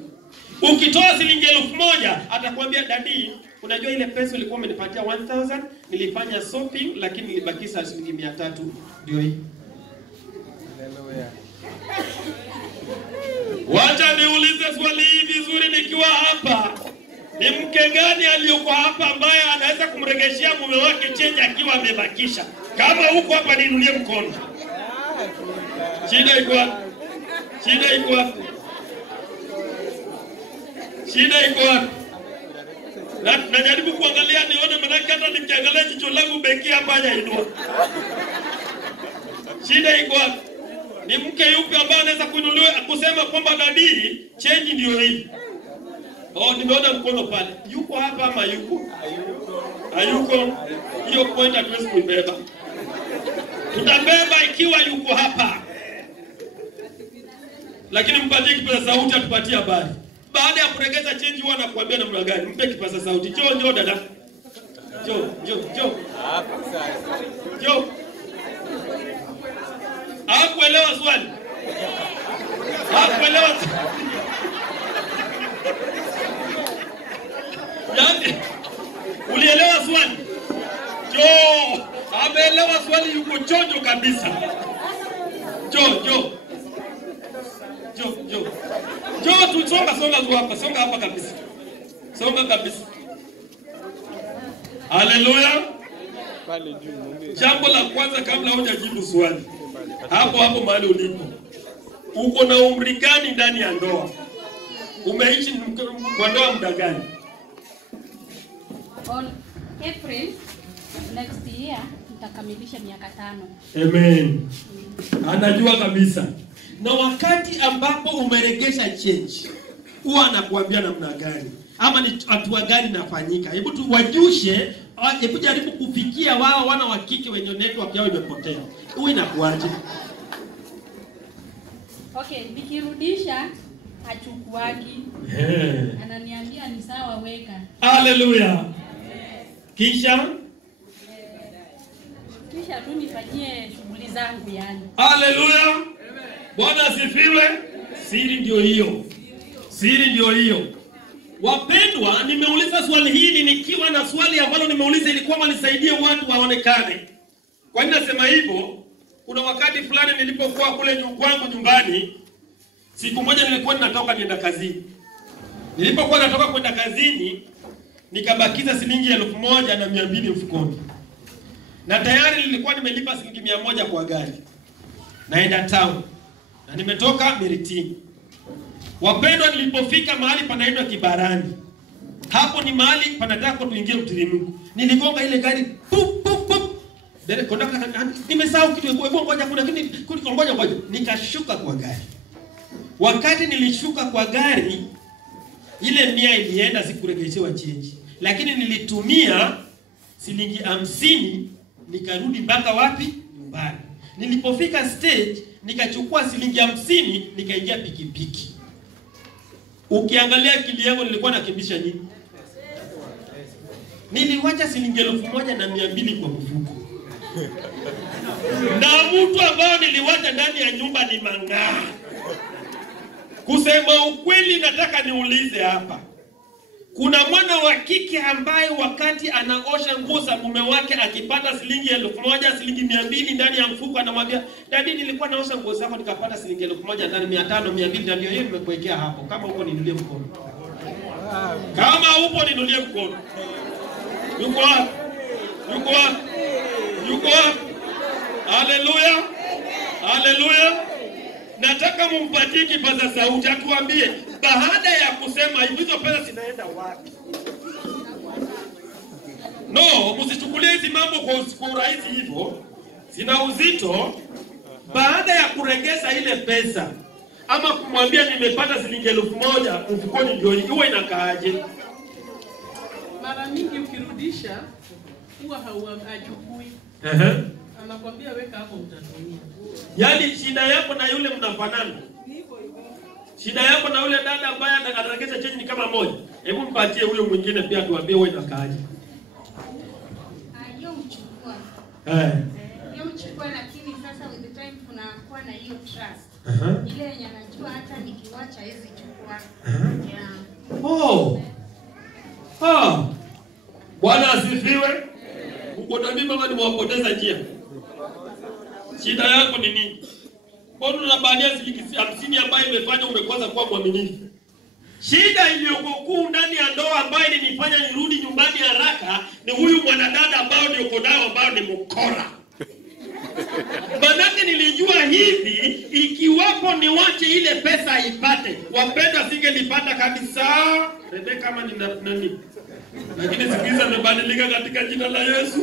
Ukitoa shilingi 1000, atakwambia dadi, unajua ile pesa ulikuwa umenipatia 1000, nilifanya shopping lakini nilibakisha shilingi 300. Ndio hii. Wacha niulize swali hili vizuri nikiwa hapa. Ni mke gani aliyokuwa hapa ambaye anaweza kumregeshia mume wake change akiwa amebakisha? Kama huko hapa niinulie mkono. Shida iko wapi? Shida iko wapi? Shida iko wapi? Najaribu kuangalia nione, manake hata nikiangalia jicho langu beki hapa hajainua. Shida iko wapi? Ni mke yupi ambaye anaweza kuinuliwa kusema kwamba dadi change ndio hii? Oh, nimeona mkono pale. Yuko hapa ama yuko? Hayuko. Hiyo point hatuwezi kuibeba. Tutabeba ikiwa yuko hapa. Lakini mpatie kipaza sauti atupatie habari. Baada ya kuregeza change huwa anakuambia namna gani? Mpe kipaza sauti. Njoo dada. Njoo. Njoo. Hakuelewa swali. Hakuelewa. Yaani, ulielewa swali? Njoo. Ameelewa swali, yuko chonjo kabisa. Njoo. Njoo tu, songa hapa kabisa. Songa kabisa. Haleluya. Jambo la kwanza kabla hujajibu swali. Hapo mahali ulipo. Uko na umri gani ndani ya ndoa? Umeishi kwa ndoa muda gani? On April next year nitakamilisha miaka 5. Amen. Anajua kabisa. Na wakati ambapo umeregesha change, huwa anakuambia namna gani? Ama ni hatua gani nafanyika? Hebu tuwajushe, hebu jaribu kufikia wao wana wa kike wenye network yao imepotea. Huwa inakuaje? Okay, nikirudisha hachukuagi. Ananiambia ni sawa, weka. Haleluya. Kisha tu nifanyie shughuli zangu yani. Haleluya. Bwana asifiwe. Siri ndio hiyo. Wapendwa, nimeuliza swali hili nikiwa na swali ambalo nimeuliza ili kwamba nisaidie watu waonekane. Kwa nini nasema hivyo? Kuna wakati fulani nilipokuwa kule kwangu nyumbani, siku moja nilikuwa ninatoka nienda kazini. Nilipokuwa natoka kwenda kazini, nikabakiza shilingi 1200 mfukoni. Na tayari nilikuwa nimelipa shilingi 100 kwa gari. Naenda town. Na nimetoka Miritini. Wapendwa, nilipofika mahali panaitwa Kibarani. Hapo ni mahali panataka tuingie mtirimiko. Niligonga ile gari pup. Dere kondaka nimesahau kitu, hebu ngoja kuna kitu ngoja. Nikashuka kwa gari. Wakati nilishuka kwa gari, ile 100 ilienda, sikurejeshewa change. Lakini nilitumia shilingi 50 nikarudi mpaka wapi? Nyumbani. Nilipofika stage nikachukua shilingi 50 nikaingia pikipiki. Ukiangalia akili yangu nilikuwa nakimbisha nini? Niliwacha shilingi 1200 kwa mfuko. Na mtu ambao niliwacha ndani ya nyumba ni mang'aa. Kusema ukweli, nataka niulize hapa. Kuna mwana wa kike ambaye wakati anaosha nguo za mume wake akipata shilingi 1000, shilingi 200 ndani ya mfuko anamwambia, "Dadi, nilikuwa naosha nguo zako nikapata shilingi 1000 ndani, 500, 200 ndio hiyo nimekuwekea hapo. Kama uko ninulie mkono." Kama upo ninulie mkono. Yuko wapi? Haleluya. Nataka mumpatie kipaza sauti atuambie baada ya kusema hizo pesa zinaenda wapi? No, msichukulie hizi mambo kwa urahisi hivyo. Sina uzito. Baada ya kuregeza ile pesa ama kumwambia nimepata shilingi 1000 mfukoni, ndio huwa inakaaje? Mara mingi ukirudisha huwa hauachukui. Anakuambia weka hapo utatumia. Yaani shida yako na yule mnafanana. Shida yako na ule dada ambaye anaregeza change ni kama moja. Hebu mpatie huyo mwingine pia tuambie wewe unakaaje. Hiyo mchukua. Hiyo mchukua, lakini sasa with the time kunakuwa na hiyo trust. Ile yenye anajua hata nikiwacha hizi chukua. Bwana asifiwe. Uko na mimi mama nimewapoteza njia. Shida yako ni nini? Mbona unabania shilingi 50 ambayo imefanya umekwaza kuwa mwaminifu? Shida iliyokuwa ndani ya ndoa ambayo ilinifanya nirudi nyumbani haraka ni huyu mwanadada ambao ndio kodao ambao ni mkora. Manake nilijua hivi, ikiwapo niwache ile pesa ipate, wapenda singelipata kabisa. Rebeka kama ni nani? Lakini siku hizi amebadilika katika jina la Yesu.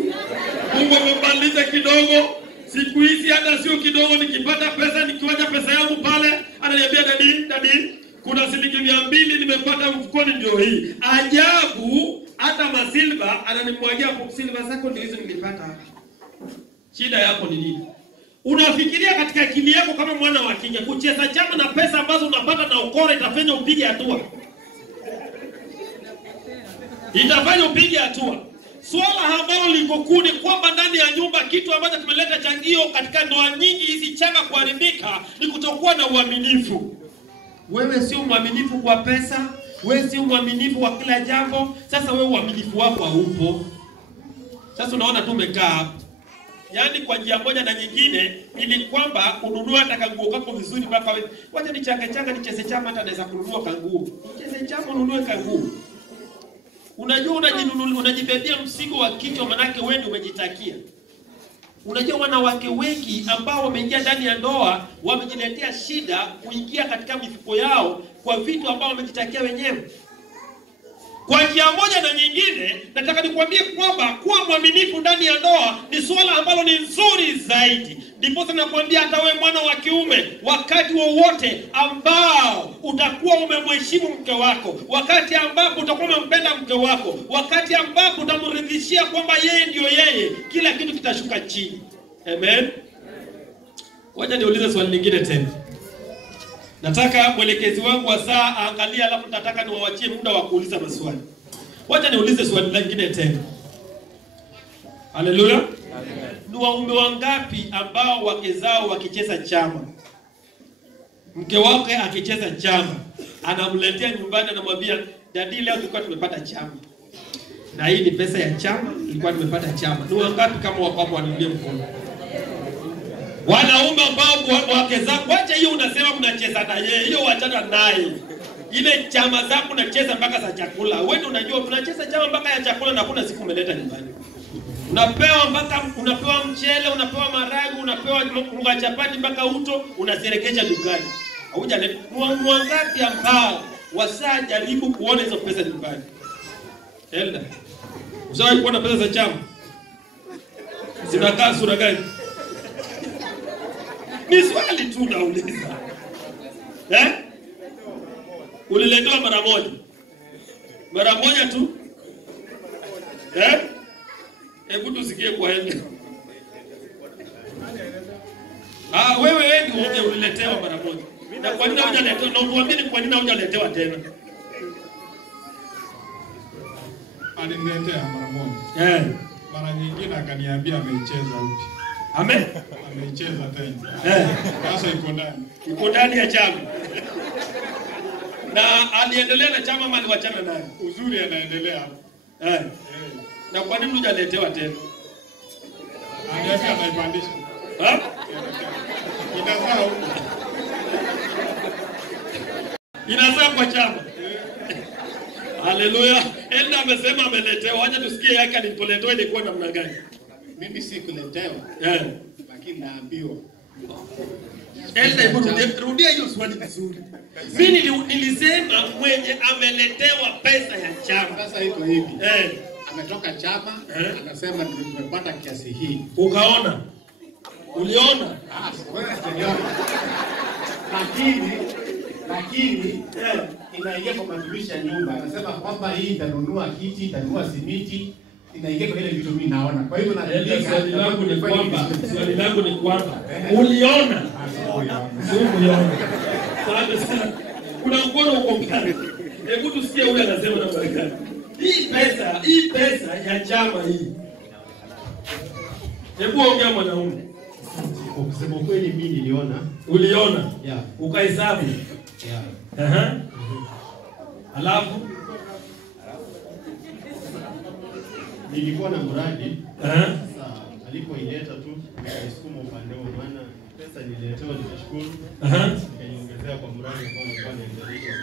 Mungu amebadilisha kidogo. Siku hizi hata sio kidogo, nikipata pesa nikiwacha pesa yangu pale, ananiambia dadi, kuna shilingi 200 nimepata mfukoni ndio hii. Ajabu, hata masilva ananimwagia silva zako ndio hizo nilipata. Shida yako ni nini? Unafikiria katika akili yako kama mwana wa kinga kucheza chama na pesa ambazo unapata na ukora itafanya upige hatua. Itafanya upige hatua. Swala ambalo liko kuni kwamba ndani ya nyumba kitu ambacho kimeleta changio katika ndoa nyingi hizi changa kuharibika ni kutokuwa na uaminifu. Wewe sio mwaminifu kwa pesa, wewe sio mwaminifu kwa kila jambo. Sasa wewe uaminifu wako haupo. Sasa unaona tu umekaa hapo. Yaani kwa njia moja na nyingine ili kwamba ununue hata kanguo kako vizuri mpaka wewe. Wacha nichanga nicheze chama hata naweza kununua kanguo. Nicheze chama ununue kanguo. Unajua unajibebea mzigo wa kichwa manake wewe ndio umejitakia. Unajua wanawake wengi ambao wameingia ndani ya ndoa wamejiletea shida kuingia katika mifuko yao kwa vitu ambao wamejitakia wenyewe. Kwa njia moja na nyingine, nataka nikwambie kwamba kuwa mwaminifu ndani ya ndoa ni swala ambalo ni nzuri zaidi. Ndipo nakwambia hata wewe mwana wa kiume, wakati wowote ambao utakuwa umemheshimu mke wako, wakati ambapo utakuwa umempenda mke wako, wakati ambapo utamridhishia kwamba yeye ndio yeye, kila kitu kitashuka chini. Amen. Wacha niulize swali lingine tena. Nataka mwelekezi wangu wa saa angalia, alafu nataka niwaachie muda wa kuuliza maswali. Wacha niulize swali lingine tena. Haleluya. Ni waume wangapi ambao wake zao wakicheza chama, mke wake akicheza chama, anamletea nyumbani anamwambia dadi, leo tulikuwa tumepata chama na hii ni pesa ya chama, tulikuwa tumepata chama. Ni wangapi kama wako hapo waniambie mkono? Wanaume ambao wake zao, wacha hiyo unasema mnacheza na yeye, hiyo wachana naye. Ile chama zako unacheza mpaka za chakula. Wewe unajua tunacheza chama mpaka ya chakula na kuna siku umeleta nyumbani. Unapewa mchele, unapewa maragu, unapewa unga chapati mpaka uto, unaserekeja dukani. Hauja ni wangapi ambao wasajaribu kuona hizo pesa nyumbani? Elda. Usawahi kuona pesa za chama? Zinakaa sura gani? Ni swali tu nauliza. Uliletewa mara moja? Mara moja tu? Hebu tusikie kwa hili. Wewe ndio uliletewa mara moja. Na kwa nini hujaletewa? Na utuambie kwa nini hujaletewa tena? Aliniletea mara moja. Mara nyingine akaniambia ameicheza upya. Amen. Ameicheza tena. Sasa iko ndani ya chama. Na aliendelea na chama ama aliwachana naye? Uzuri anaendelea hapo. Na kwa nini hujaletewa tena? Aliacha anaipandisha. Inazaa huko. Inazaa kwa chama. Haleluya. Enda amesema ameletewa. Acha tusikie yake alipoletewa ilikuwa namna gani. Mimi si kuletewa. Lakini naambiwa. Enda rudia hiyo swali vizuri. Mimi nilisema mwenye ameletewa pesa ya chama. Sasa iko hivi. Ametoka chama, anasema nimepata kiasi hii. Ukaona? Uliona? Lakini inaingia kwa matumishi ya nyumba. Anasema kwamba hii itanunua kiti, itanunua simiti, inaingia kwa ile vitu mimi naona. Kwa hivyo na swali langu ni kwamba uliona? Sio uliona. Sawa sana. Kuna mkono uko mbali. Hebu tusikie ule anasema namna gani. Hii pesa ya chama hii. Hebu ongea mwanaume. Kwa kusema kweli mimi niliona. Uliona? Yeah. Ukahesabu? Yeah. Alafu nilikuwa na mradi. Sasa alipoileta tu nikasukuma upande wa maana pesa nililetewa nilishukuru. Nikaiongezea kwa mradi ambao nilikuwa naendelea.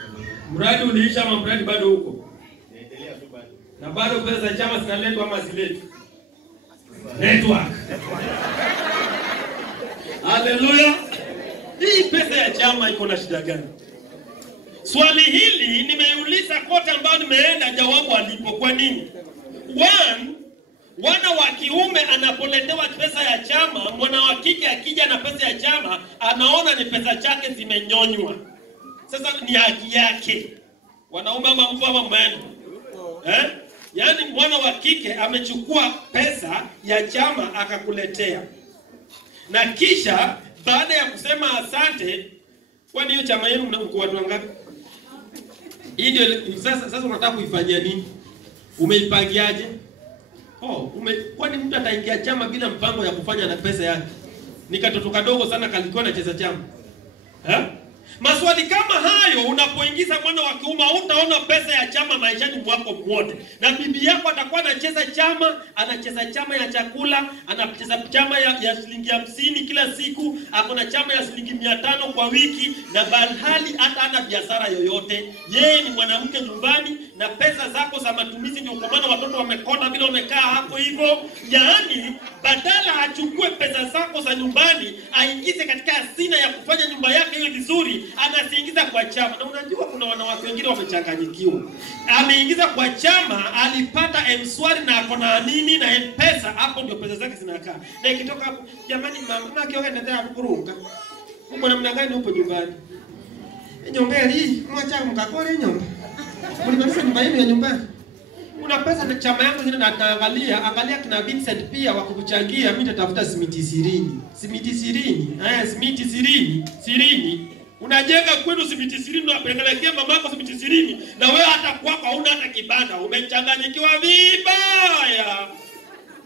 Mradi uliisha ama mradi bado uko? Naendelea tu bado. Na bado pesa za chama zinaletwa ama ziletwi? Network. Haleluya. Hii pesa ya chama iko na shida gani? Swali hili nimeuliza kote ambao nimeenda, jawabu alipo. Kwa nini? Wana wa kiume anapoletewa pesa ya chama, mwana wa kike akija na pesa ya chama, anaona ni pesa chake zimenyonywa. Sasa ni haki yake. Wanaume ama mtu ama mwendo. Yaani mwana wa kike amechukua pesa ya chama akakuletea. Na kisha baada ya kusema asante, kwani hiyo chama yenu mko watu wangapi? Hii ndio sasa unataka kuifanyia nini? Umeipangiaje? Kwani mtu ataingia chama bila mpango ya kufanya na pesa yake? Ni katoto kadogo sana kalikuwa anacheza chama. Maswali kama hayo unapoingiza mwana wa kiume, utaona pesa ya chama maishani mwako mwote. Na bibi yako atakuwa anacheza chama ya chakula, anacheza chama ya shilingi 50 kila siku, akona chama ya shilingi 500 kwa wiki, na balhali hata ana biashara yoyote. Yeye ni mwanamke nyumbani na pesa zako za matumizi ndio kwa maana watoto wamekonda bila wamekaa hapo hivyo. Yaani badala achukue pesa zako za nyumbani aingize katika hazina ya kufanya nyumba yake iwe vizuri, anasiingiza kwa chama. Na unajua kuna wanawake wengine wamechanganyikiwa. Ameingiza kwa chama, alipata M-Swari na akona nini na M-Pesa, hapo ndio pesa zake zinakaa. Na ikitoka hapo, jamani mama akioga ndio kuruka. Uko namna gani upo nyumbani? Nyumba hii, mwacha mkakole nyumba. Ulimaliza nyumba yenu ya nyumbani. Una pesa na chama yako zile na angalia kina Vincent pia wakukuchangia, mimi nitafuta simiti 20. Simiti 20. Simiti 20. Unajenga kwenu simiti 20 na pelekea mamako simiti 20 na wewe hata kwako hauna hata kibanda, umechanganyikiwa vibaya.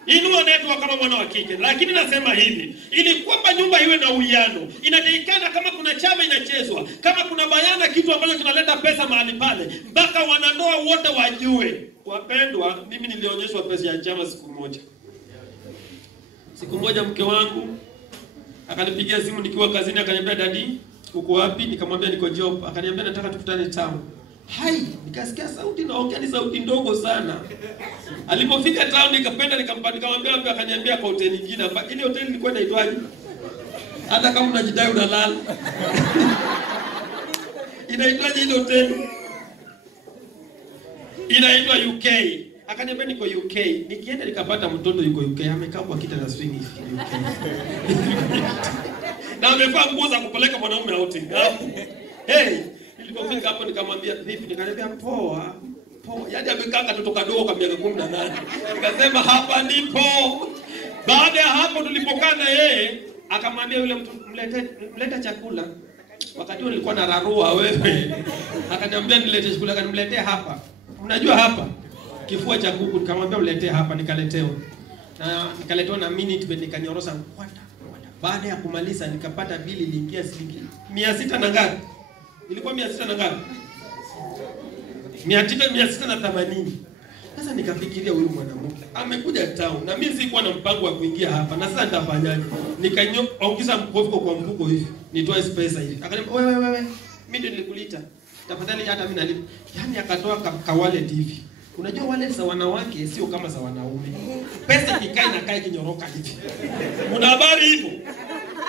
Inua network kama mwana wa kike. Lakini nasema hivi, ili kwamba nyumba iwe na uwiano, inatakikana kama kuna chama inachezwa, kama kuna bayana kitu ambacho kinaleta pesa mahali pale, mpaka wanandoa wote wajue. Wapendwa, mimi nilionyeshwa pesa ya chama siku moja. Siku moja mke wangu akanipigia simu nikiwa kazini, akaniambia dadi, uko wapi? Nikamwambia niko job. Akaniambia nataka tukutane town. Nikasikia sauti naongea ni sauti ndogo sana. Alipofika town nikamwambia, akaniambia kwa hoteli nyingine. Ile hoteli ilikuwa inaitwaje? Hata kama unajidai unalala. Inaitwaje ile hoteli? Inaitwa UK. Akaniambia niko UK. Nikienda nikapata mtoto yuko UK, amekaa kwa kiti na swing UK. Na amevaa nguo za kupeleka mwanaume outing. Nilipofika hapo nikamwambia vipi? Nikaniambia poa. Yaani amekaa katoto kadogo kwa miaka 18. Nikasema hapa ndipo. Baada ya hapo tulipokaa na yeye, akamwambia yule mtu mlete chakula. Wakati huo nilikuwa na rarua wewe. Akaniambia nilete chakula, akanimletea hapa. Unajua hapa kifua cha kuku, nikamwambia uletee hapa, nikaletewa. Na nikaletewa na minute nikanyorosa kwata. Baada ya kumaliza nikapata bili iliingia shilingi 600 na ngapi? Ilikuwa 600 na ngapi? 680. Sasa nikafikiria huyu mwanamke amekuja town na mimi sikuwa na mpango wa kuingia hapa. Na sasa nitafanyaje? Nikaongeza mkopo kwa mfuko hivi. Nitoa pesa hivi. Akaniambia wewe mimi ndio nilikulita. Tafadhali hata mimi nalipa. Yaani akatoa ka wallet hivi. Unajua wallet za wanawake sio kama za wanaume. Pesa ikikaa na kaa kinyoroka hivi. Una habari hivyo?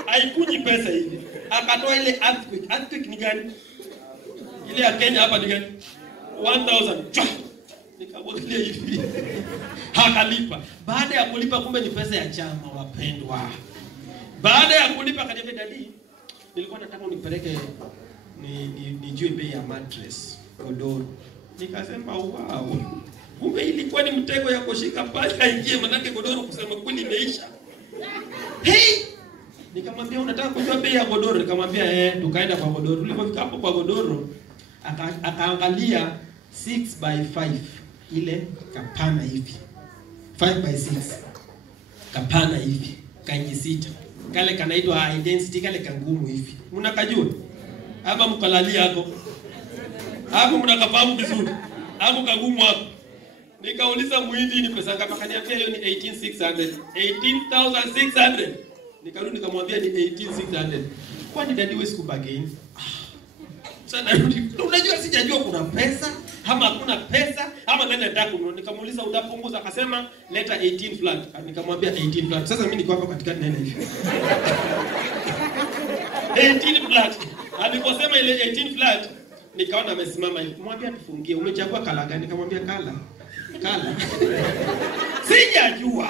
Haikuji pesa hivi. Akatoa ile earthquake. Earthquake ni gani? Ile ya Kenya hapa ni gani? 1000. Nikamwangalia hivi. Hakalipa. Baada ya kulipa kumbe ni pesa ya chama, wapendwa. Baada ya kulipa akaniambia dadi, nilikuwa nataka unipeleke nijue bei ya mattress, godoro. Nikasema wow. Kumbe ilikuwa ni mtego ya kushika pale ingie, manake godoro kusema kweli imeisha. Nikamwambia unataka kujua bei ya godoro? Nikamwambia tukaenda kwa godoro. Tulipofika hapo kwa godoro akaangalia 6x5 ile kapana hivi, 5x6 kapana hivi, kanji sita, kale kanaitwa identity, kale kangumu hivi, mnakajua ama mkalalia hapo mnakafahamu vizuri hapo kangumu hapo. Nikauliza muhindi ni pesa ngapi? Akaniambia hiyo ni 18600. 18600. Nikarudi nikamwambia ni 18600. Kwani dadi wewe sikubagain? Sana unajua sijajua kuna pesa ama hakuna pesa ama nani anataka kununua. Nikamuuliza utapunguza, akasema leta 18 flat. Nikamwambia 18 flat. Sasa mimi niko hapa katikati nene hivi. 18 flat. Aliposema ile 18 flat nikaona amesimama hivi. Mwambia tufungie. Umechagua kala gani? Nikamwambia kala. Sijajua.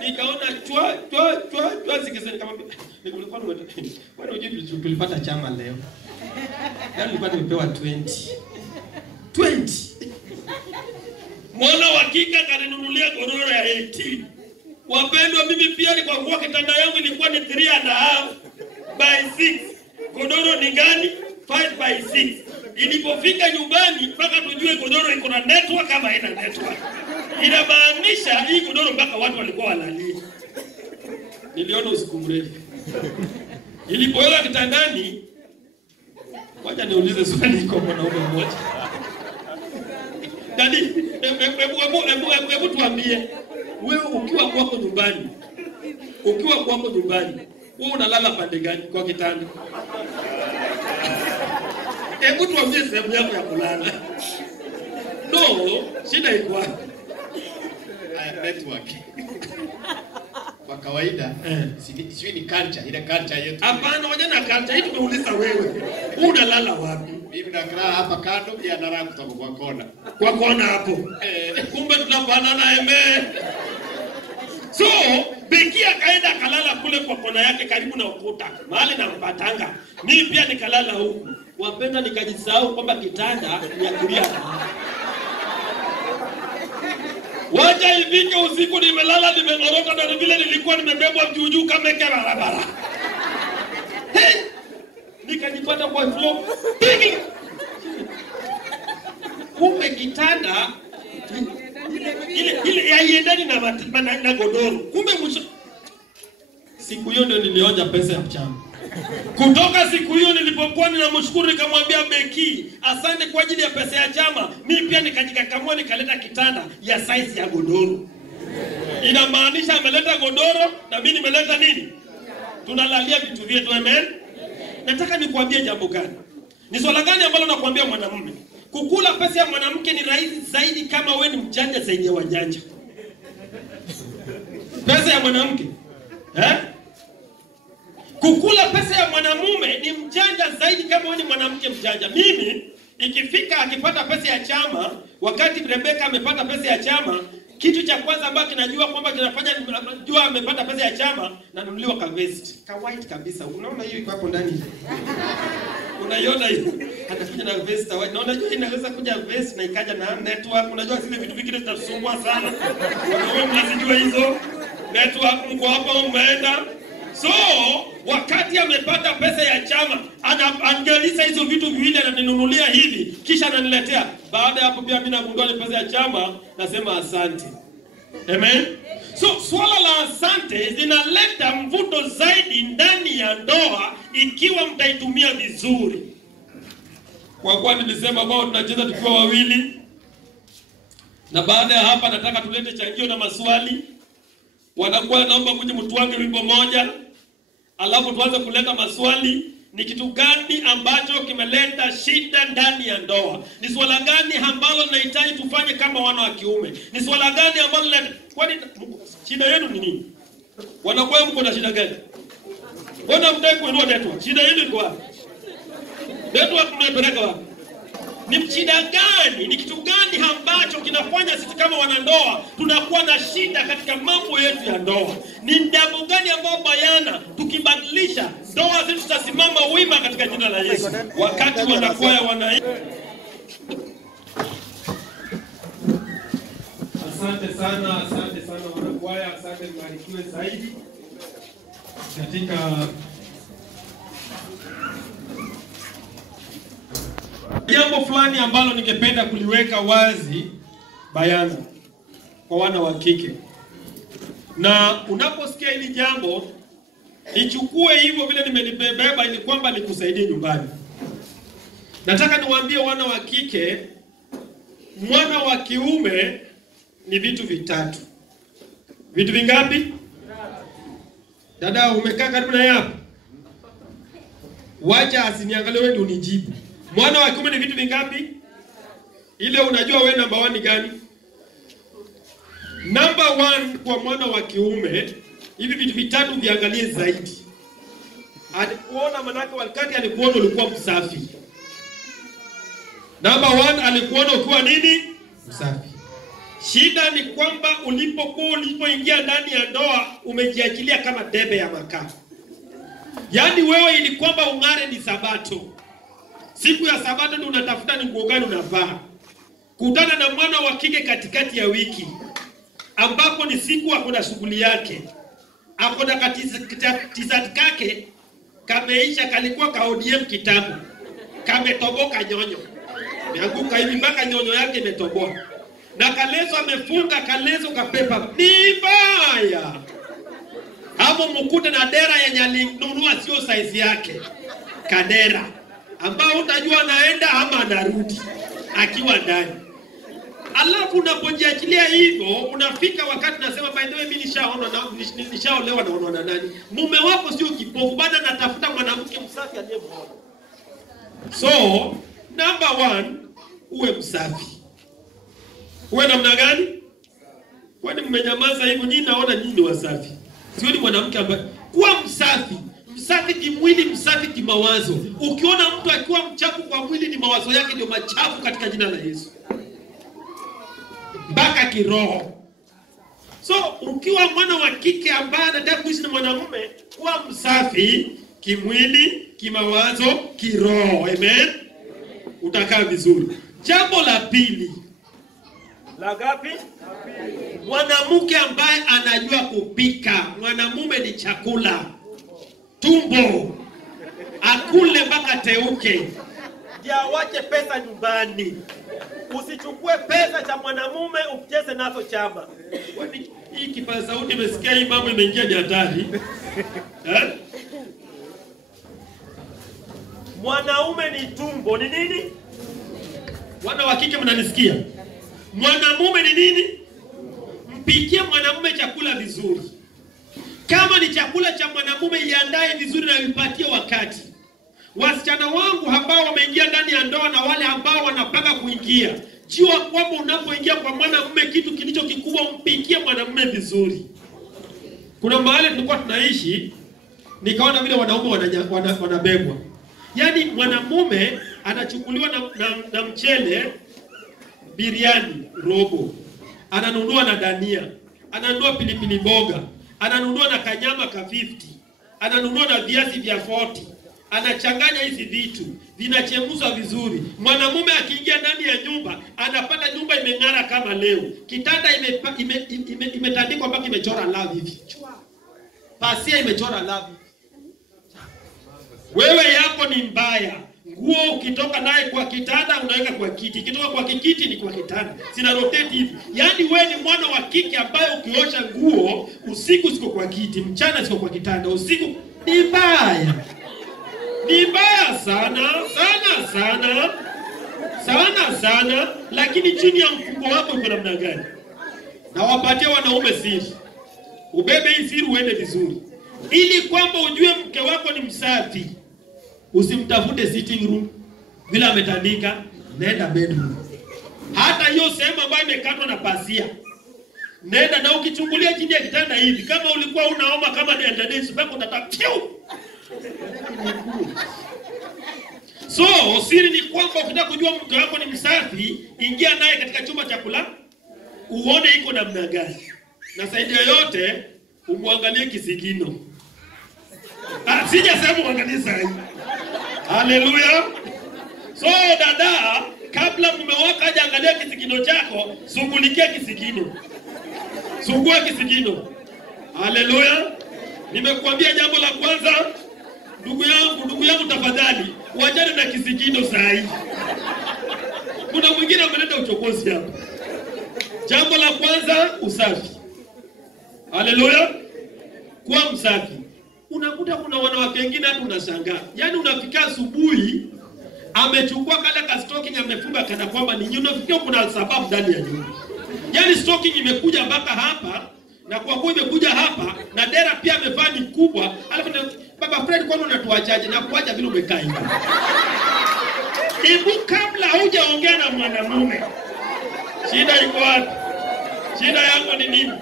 Nikaona chwa sikiseni kama nilikuwa kwani unajua tulipata chama leo. Yaani nilikuwa nimepewa 20. Mwana wa kika kaninunulia godoro ya 18. Wapendwa, mimi pia ni kwa kitanda yangu ilikuwa ni 3.5 by 6. Godoro ni gani? 5 by 6. Ilipofika nyumbani mpaka tujue godoro iko na network kama haina network. Inamaanisha hii godoro mpaka watu walikuwa walalia. Niliona usiku mrefu. Ilipoweka kitandani, wacha niulize swali kwa mwanaume mmoja. Dadi, hebu tuambie, wewe ukiwa kwako nyumbani, wewe unalala pande gani kwa kitanda? Hebu tuambie sehemu yako ya kulala. No, shida iko wapi? Network. Kwa kawaida, sijui ni culture, ile culture yetu. Hapana, waje na culture hii tumeuliza wewe. Unalala wapi? Mimi nakaa hapa kando, pia nalala kutoka kwa kona. Kwa kona hapo. Kumbe tunafanana eme. So, Bekia kaenda kalala kule kwa kona yake karibu na ukuta. Mahali na mpatanga. Mimi pia nikalala huku. Wapenda nikajisahau kwamba kitanda ni ya kulia. Wacha ifike usiku nimelala nimengoroka na vile nilikuwa nimebebwa juu kama eke barabara. Hey! Nikajipata kwa floor. Kumbe kitanda ile haiendani na godoro. Kumbe mwisho siku hiyo ndio nilionja pesa ya mchana. Kutoka siku hiyo nilipokuwa ninamshukuru nikamwambia Beki, asante kwa ajili ya pesa ya chama. Mimi pia nikajikakamua nikaleta kitanda ya size ya godoro. Inamaanisha ameleta godoro na mimi nimeleta nini? Tunalalia vitu vyetu, amen. Nataka nikuambie jambo gani? Ni swala gani ambalo nakwambia mwanamume? Kukula pesa ya mwanamke ni rahisi zaidi kama wewe ni mjanja zaidi ya wajanja. Pesa ya mwanamke. Kukula pesa ya mwanamume ni mjanja zaidi kama wewe ni mwanamke mjanja. Mimi ikifika akipata pesa ya chama, wakati Rebeka amepata pesa ya chama, kitu cha kwanza ambacho kinajua kwamba kinafanya jua amepata pesa ya chama, na nunuliwa ka vest, ka white kabisa. Unaona hiyo iko hapo ndani. Unaiona hiyo? Atakuja na vest white. Na unajua inaweza kuja vest na ikaja na network. Unajua zile vitu vingine zitasumbua sana. Wewe mnazijua hizo. Network mko hapo umeenda. So, wakati amepata pesa ya chama, anaangalia hizo vitu viwili ananinunulia hivi, kisha ananiletea. Baada ya hapo pia mimi nagundua ni pesa ya chama, nasema asante. Amen. So, swala la asante zinaleta mvuto zaidi ndani ya ndoa ikiwa mtaitumia vizuri. Kwa kuwa nilisema kwamba tunacheza tukiwa wawili. Na baada ya hapa nataka tulete changio na maswali. Wanakuwa naomba mje mtuange wimbo moja. Alafu tuanze kuleta maswali. Ni kitu gani ambacho kimeleta shida ndani ya ndoa? Ni swala gani ambalo tunahitaji tufanye kama wana wa kiume? Ni swala gani ambalo kwani shida yenu ni nini? Wanakuwa mko na shida gani? Mbona mtaki kuinua network? Shida yenu iko wapi? Network mnapeleka wapi? Ni shida gani? Ni kitu gani ambacho kinafanya sisi kama wanandoa tunakuwa na shida katika mambo yetu ya ndoa? Ni jambo gani ambao bayana tukibadilisha ndoa zetu tutasimama wima katika jina la Yesu? Wakati wanakwaya Asante sana wanakwaya, asante mbarikiwe zaidi katika Jambo fulani ambalo ningependa kuliweka wazi bayana kwa wana wa kike. Na unaposikia hili jambo, ichukue hivyo vile nimelibeba ili kwamba likusaidie nyumbani. Nataka niwaambie wana wa kike, mwana wa kiume ni vitu vitatu. Vitu vingapi? Dada, umekaa karibu na yapo? Wacha asiniangalie wewe ndio unijibu. Mwana wa kiume ni vitu vingapi? Ile unajua wewe namba 1 ni gani? Number 1 kwa mwana wa kiume, hivi vitu vitatu viangalie zaidi. Alikuona manake wakati alikuona ulikuwa msafi. Number 1 alikuona ukiwa nini? Msafi. Shida ni kwamba ulipoingia ndani ya ndoa umejiachilia kama debe ya makaa. Yaani wewe ili kwamba ung'are ni Sabato. Siku ya Sabato ndio unatafuta ni nguo gani unavaa. Kutana na mwana wa kike katikati ya wiki ambapo ni siku akona shughuli yake. Akona katizat kake kameisha, kalikuwa ka ODM kitabu. Kametoboka nyonyo. Mianguka hivi mpaka nyonyo yake imetoboa. Na kalezo amefunga kalezo kapepa. Ni mbaya. Hapo mkute na dera yenye alinunua sio size yake. Kadera ambao utajua anaenda ama anarudi akiwa ndani. Alafu unapojiachilia hivyo, unafika wakati unasema by the way mimi nishaolewa na nani? Mume wako sio kipofu, bado anatafuta mwanamke msafi aliyemuona. So, number 1, uwe msafi. Uwe namna gani? Kwani mmenyamaza hivyo? Nyinyi naona nyinyi ni wasafi. Sio ni mwanamke ambaye kuwa msafi. Msafi kimwili, msafi kimawazo. Ukiona mtu akiwa mchafu kwa mwili, ni mawazo yake ndio machafu katika jina la Yesu. Mpaka kiroho. So, ukiwa mwana wa kike ambaye anataka kuishi na mwanamume, kuwa msafi kimwili, kimawazo, kiroho. Amen. Utakaa vizuri. Jambo la pili. La gapi? Mwanamke ambaye anajua kupika. Mwanamume ni chakula. Tumbo. Akule mpaka teuke. Jiawache pesa nyumbani. Usichukue pesa cha mwanamume ucheze nazo chama. Hii kipaza sauti imesikia hii mambo imeingia ni hatari. Mwanaume ni tumbo. Ni nini? Wana wa kike mnanisikia? Mwanamume ni nini? Mpikie mwanamume chakula vizuri. Kama ni chakula cha mwanamume, iandae vizuri na ipatie wakati. Wasichana wangu ambao wameingia ndani ya ndoa na wale ambao wanapanga kuingia, jua kwamba unapoingia kwa mwanamume, kitu kilicho kikubwa, mpikie mwanamume vizuri. Kuna mahali tulikuwa tunaishi, nikaona vile wanaume wanabebwa. Yaani mwanamume anachukuliwa na mchele, biriani, robo. Ananunua na dania. Ananunua pilipili boga. Ananunua na kanyama ka 50. Ananunua na viazi vya 40. Anachanganya hizi vitu, vinachemshwa vizuri. Mwanamume akiingia ndani ya nyumba, anapata nyumba imeng'ara kama leo. Kitanda imetandikwa mpaka imechora love hivi. Pasia imechora love. Wewe yako ni mbaya. Nguo ukitoka naye kwa kitanda unaweka kwa kiti. Kitoka kwa kiti ni kwa kitanda. Sina rotate hivi. Yaani wewe ni mwana wa kike ambaye ukiosha nguo usiku siko kwa kiti, mchana siko kwa kitanda, usiku ni mbaya. Ni mbaya sana, sana, lakini chini ya mfuko wako uko namna gani? Na wapatie wanaume siri. Ubebe hii siri uende vizuri. Ili kwamba ujue mke wako ni msafi. Usimtafute sitting room bila ametandika, nenda bedroom. Hata hiyo sehemu ambayo imekatwa na pasia, nenda na ukichungulia chini ya kitanda hivi, kama ulikuwa unaomba kama dendadesi mpaka utatakiu. So, siri ni kwamba ukitaka kujua mke wako ni msafi, ingia naye katika chumba cha kulala, uone iko namna gani. Na zaidi ya yote, umwangalie kisigino. Sijasema uangalie sahi. Haleluya. So dada, kabla mume wako aje angalia kisigino chako, shughulikia kisigino. Sugua kisigino. Haleluya. Nimekuambia jambo la kwanza, ndugu yangu tafadhali, wajane na na kisikino saa hii. Kuna mwingine ameleta uchokozi hapa. Jambo la kwanza, usafi. Haleluya. Kuwa msafi. Unakuta kuna wanawake wengine hata unashangaa. Yaani unafika asubuhi amechukua kale ka stocking amefunga kana kwamba ni nyinyi, unafikia kuna sababu ndani ya nyumba. Yaani stocking imekuja mpaka hapa na kwa kuwa imekuja hapa na dera pia amevaa ni kubwa, alafu baba Fred kwani unatuachaje na kuacha vile umekaa hivi. Hebu kabla hujaongea na mwanamume, shida iko wapi? Shida yako ni nini?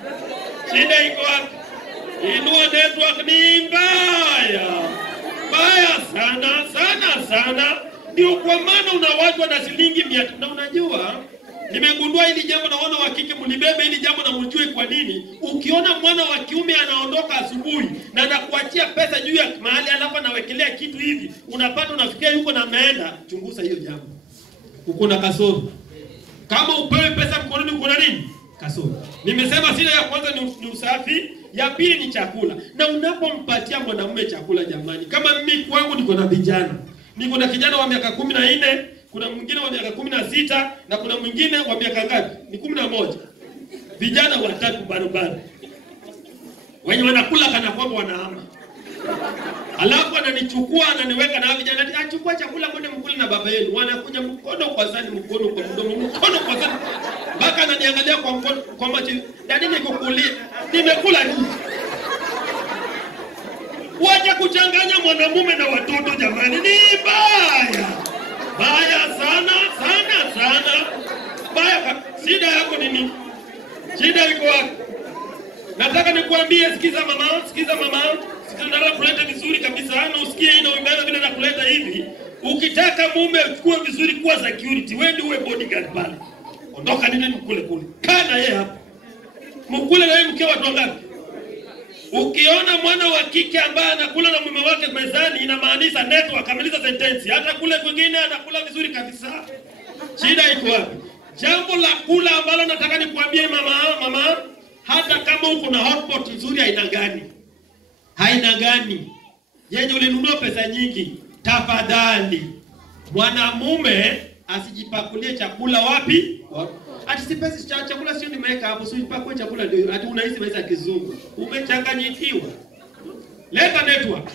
Shida iko wapi? Inua network ni mbaya. Mbaya sana sana sana. Ndio kwa maana unawachwa na shilingi 100. Na unajua nimegundua hili jambo, naona wa kike mlibebe hili jambo na mjue kwa nini. Ukiona mwana wa kiume anaondoka asubuhi na anakuachia pesa juu ya mahali alafu anawekelea kitu hivi, unapata unafikia yuko na ameenda, chunguza hiyo jambo. Uko na kasoro. Kama upewe pesa mkononi uko na nini? Kasoro. Nimesema shida ya kwanza ni usafi, ya pili ni chakula. Na unapompatia mwanamume chakula jamani, kama mimi kwangu niko na vijana. Niko na kijana wa miaka 14, kuna mwingine wa miaka 16 na kuna mwingine wa miaka ngapi? Ni 11. Vijana watatu barabara. Wenye wanakula kana kwamba wanahama. Alafu ananichukua ananiweka na vijana, achukua chakula kwenda mkule na baba yenu. Wanakuja mkono kwa sani, mkono kwa mdomo, mkono kwa sani. Baka ananiangalia kwa mkono kwa macho. Dadi nikukulia, nimekula nini? Wacha kuchanganya mwanamume na watoto jamani, ni baya. Baya sana sana sana. Baya. Shida yako ni nini? Shida iko wapi? Nataka nikuambie, sikiza mama, sikiza mama. Nataka kuleta vizuri kabisa. Na usikie hii na uimbaza vile na kuleta hivi. Ukitaka mume uchukue vizuri, kuwa security, wewe ndio uwe bodyguard pale. Ondoka nini mkule kule. Kana yeye hapa. Mkule na yeye mke watu wangapi? Ukiona mwana wa kike ambaye anakula na mume wake mezani, inamaanisha network, kamiliza sentence. Hata kule kwingine anakula vizuri kabisa. Shida iko wapi? Jambo la kula ambalo nataka nikuambie mama, hata kama uko na hotpot nzuri aina gani? Haina gani? Yenye ulinunua pesa nyingi, tafadhali mwanamume asijipakulie chakula wapi? Ati si pesa chakula sio nimeweka hapo, sio nipakue chakula ndio ati unahisi pesa kizungu. Umechanganyikiwa. Leta network.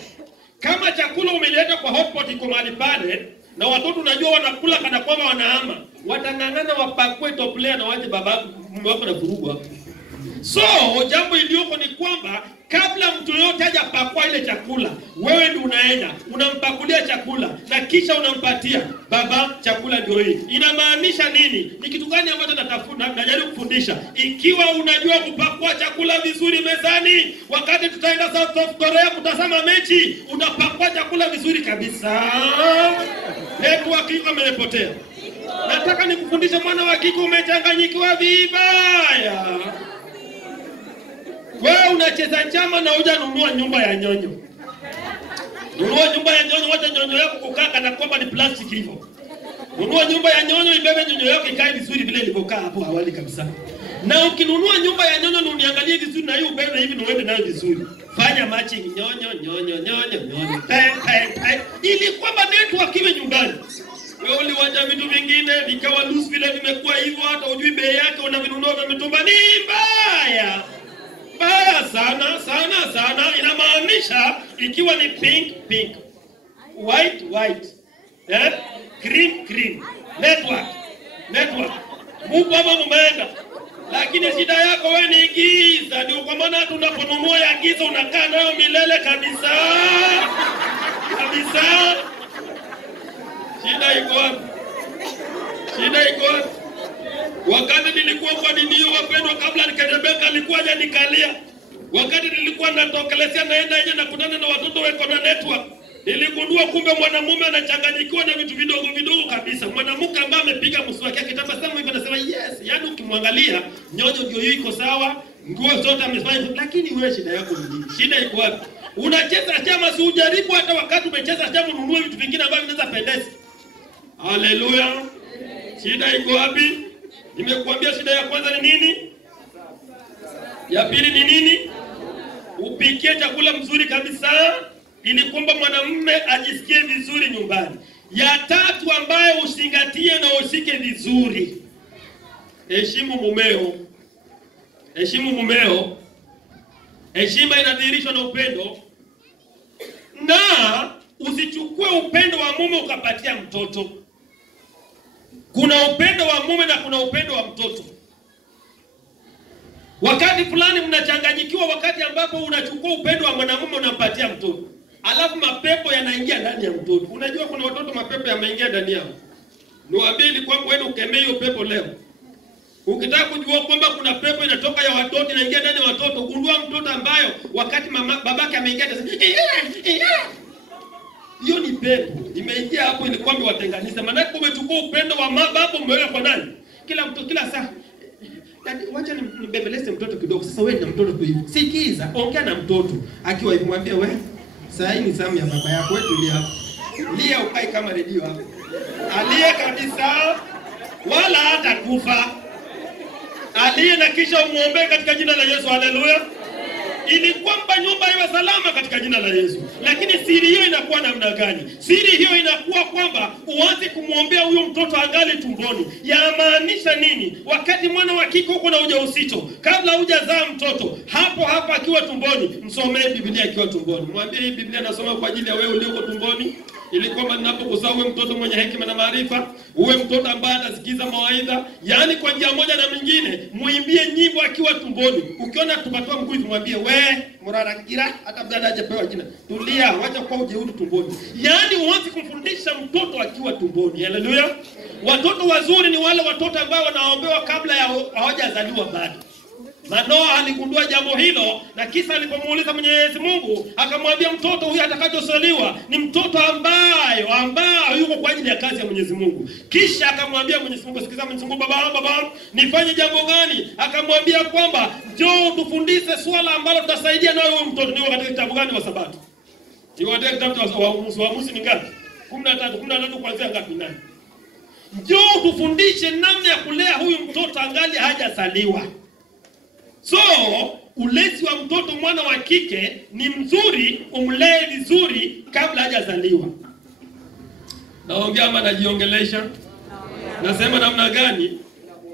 Kama chakula umeleta kwa hotpot iko mahali pale na watoto unajua wanakula kana kwamba wanahama, watangangana wapakue toplea na waje baba mume wako na furugu hapo. So, jambo iliyoko ni kwamba kabla mtu yote haja pakua ile chakula, wewe ndio unaenda, unampakulia chakula na kisha unampatia, baba chakula ndio hii. Inamaanisha nini? Ni kitu gani ambacho najaribu kufundisha? Ikiwa unajua kupakua chakula vizuri mezani, wakati tutaenda South Korea kutazama mechi, unapakua chakula vizuri kabisa. Network iko imepotea. Nataka nikufundishe mwana wa kike, umechanganyikiwa vibaya. Wewe unacheza chama na hujanunua nyumba ya nyonyo. Nunua nyumba ya nyonyo, wacha nyonyo yako kukaa kana kwamba ni plastic hivyo. Nunua nyumba ya nyonyo, ibebe nyonyo yako ikae vizuri vile ilivyokaa hapo awali kabisa. Na ukinunua nyumba ya nyonyo uniangalie vizuri na hiyo ubebe hivi na uende nayo vizuri. Fanya matching nyonyo. Ili kwamba network iwe nyumbani. Wewe uliwacha vitu vingine vikawa loose vile vimekuwa hivyo, hata ujui bei yake, unavinunua vya mitumba. Ni mbaya. Baya sana sana sana. Inamaanisha ikiwa ni pink, white, green, network. Mungu ama mumeenda. Lakini shida yako wewe ni giza. Ndio kwa maana hata unaponunua ya giza unakaa nayo milele kabisa. Kabisa. Shida iko wapi? Wakati nilikuwa kwa nini wapendwa, kabla nikatembeka alikuwa hajanikalia. Wakati nilikuwa natokelezea naenda nje na kutana na watoto wako na network, niligundua kumbe mwanamume anachanganyikiwa na vitu vidogo kabisa. Mwanamke ambaye amepiga mswaki akitabasamu hivi anasema yes, yaani ukimwangalia nyonyo ndio hiyo iko sawa, nguo zote amefanya, lakini wewe shida yako ni nini? Shida iko wapi? Unacheza chama, si ujaribu hata wakati umecheza chama ununue vitu vingine ambavyo vinaweza pendeza. Haleluya. Shida iko wapi? Nimekuambia shida ya kwanza ni nini? Ya pili ni nini? Upikie chakula mzuri kabisa. ili kwamba mwanamume ajisikie vizuri nyumbani. Ya tatu ambayo usingatie na usike vizuri, heshimu mumeo. Heshimu mumeo. Heshima inadhihirishwa na upendo, na usichukue upendo wa mume ukapatia mtoto. Kuna upendo wa mume na kuna upendo wa mtoto. Wakati fulani mnachanganyikiwa, wakati ambapo unachukua upendo wa mwanamume unampatia mtoto, alafu mapepo yanaingia ndani ya mtoto. Unajua kuna watoto mapepo yameingia ndani yao. Niwaambie ili kwamba wewe ukemee hiyo pepo leo. Ukitaka kujua kwamba kuna pepo inatoka ya watoto inaingia ndani ya watoto, gundua mtoto ambayo wakati babake ameingia hiyo ni pepo imeingia hapo, ili kwamba watenganisha. Maana umechukua upendo wa baba umeweka kwa nani? Kila mtu kila saa. Wacha nibebeleze mtoto kidogo. Sasa wewe ni mtoto tu hivi. Sikiza, ongea na mtoto akiwa hivi, mwambie wewe, sasa hii ni zamu ya baba yako, wewe tulia. Lia ukai kama redio hapo. Alie kabisa wala hata kufa. Alie na kisha umuombe katika jina la Yesu. Haleluya. Ili kwamba nyumba iwe salama katika jina la Yesu. Lakini siri hiyo inakuwa namna gani? Siri hiyo inakuwa kwamba uanze kumuombea huyo mtoto angali tumboni. Yamaanisha nini? Wakati mwana wa kike uko na ujauzito, kabla hujazaa mtoto, hapo akiwa tumboni, msomee Biblia akiwa tumboni. Mwambie hii Biblia nasoma kwa ajili ya wewe ulioko tumboni, ili kwamba ninapokuzaa uwe mtoto mwenye hekima na maarifa, uwe mtoto ambaye atasikiza mawaidha. Yaani kwa njia moja na nyingine, muimbie nyimbo akiwa tumboni. Ukiona tupatoa mguu mwambie we murara kira, hata mdada hajapewa jina, tulia, wacha kwa ujeuri tumboni. Yaani uanze kumfundisha mtoto akiwa tumboni. Haleluya. Watoto wazuri ni wale watoto ambao wanaombewa kabla ya hawajazaliwa bado. Manoa aligundua jambo hilo, na kisa alipomuuliza Mwenyezi Mungu, akamwambia mtoto huyu atakayozaliwa ni mtoto ambaye yuko kwa ajili ya kazi ya Mwenyezi Mungu. Kisha akamwambia Mwenyezi Mungu, sikiza Mwenyezi Mungu, baba, nifanye jambo gani? Akamwambia kwamba njoo tufundishe swala ambalo tutasaidia nayo huyo mtoto. Ni katika kitabu gani wa Sabato? Ni katika kitabu wa Waamuzi ni ngapi? 13 kuanzia ngapi nani? Njoo tufundishe namna ya kulea huyu mtoto angali hajazaliwa. So, ulezi wa mtoto mwana wa kike ni mzuri, umlee vizuri kabla hajazaliwa. Naongea ama najiongelesha? Nasema namna gani?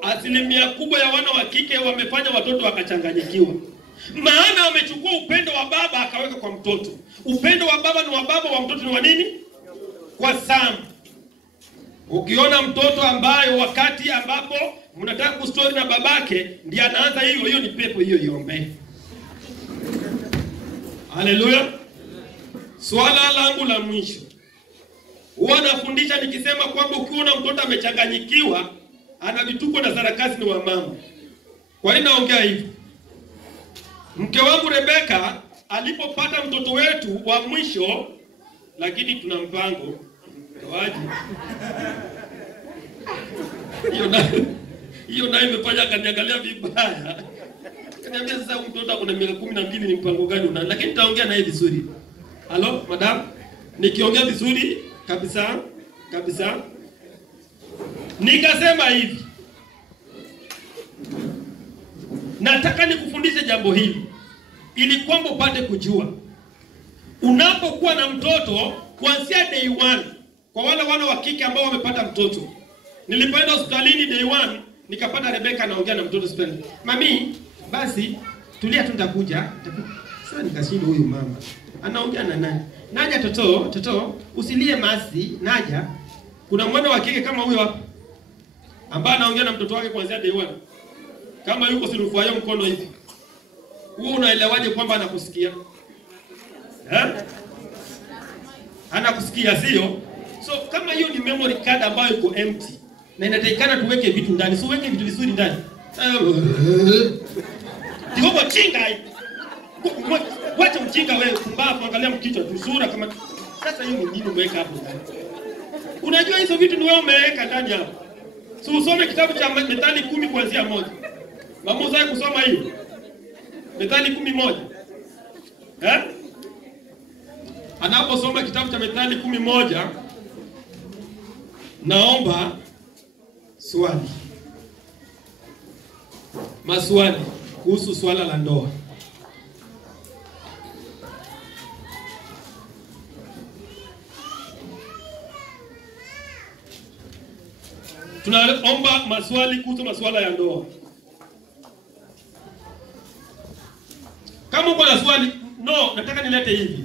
Asilimia kubwa ya wana wa kike wamefanya watoto wakachanganyikiwa. Maana wamechukua upendo wa baba akaweka kwa mtoto. Upendo wa baba ni wa baba, wa mtoto ni wa nini? Kwa Sam. Ukiona mtoto ambaye wakati ambapo mnataka kustori na babake ndiye anaanza hiyo ni pepo hiyo iombe. Haleluya. Swala langu la mwisho, huwa nafundisha nikisema kwamba ukiona mtoto amechanganyikiwa, ana vituko na sarakasi ni wa mama. Kwa nini naongea hivi? Mke wangu Rebeka alipopata mtoto wetu wa mwisho, lakini tuna mpango waje. Hiyo nayo imefanya akaniangalia vibaya. Kaniambia sasa mtoto ako na miaka 12 ni mpango gani una? Lakini nitaongea naye vizuri. Halo, madam. Nikiongea vizuri kabisa. Nikasema hivi. Nataka nikufundishe jambo hili ili kwamba upate kujua. Unapokuwa na mtoto kuanzia day 1, kwa wale wana wa kike ambao wamepata mtoto. Nilipoenda hospitalini day 1, nikapata Rebeka anaongea na mtoto hospitali. Mami, basi tulia tu nitakuja. Sasa nikashinda huyu mama. Anaongea na nani? Naja toto, usilie masi, naja. Kuna mwana wa kike kama huyo hapa ambaye anaongea na mtoto wake kuanzia day 1. Kama yuko sirufuayo mkono hivi. Wewe unaelewaje kwamba anakusikia? Anakusikia sio? So kama hiyo ni memory card ambayo iko empty na inatakikana tuweke vitu ndani. So weke vitu vizuri ndani. Ndio chinga hii. Wacha mchinga wewe, kumbavu, angalia mkichwa tu sura kama. Sasa hiyo ni nini umeweka hapo ndani? Unajua hizo vitu ni wewe umeweka ndani hapo. So usome kitabu cha Methali 10 kuanzia 1. Mama uzae kusoma hiyo. Methali 10:1. Anaposoma kitabu cha Methali 10:1, naomba maswali kuhusu swala la ndoa. Tunaomba maswali kuhusu masuala ya ndoa. Kama uko na swali, nataka nilete hivi.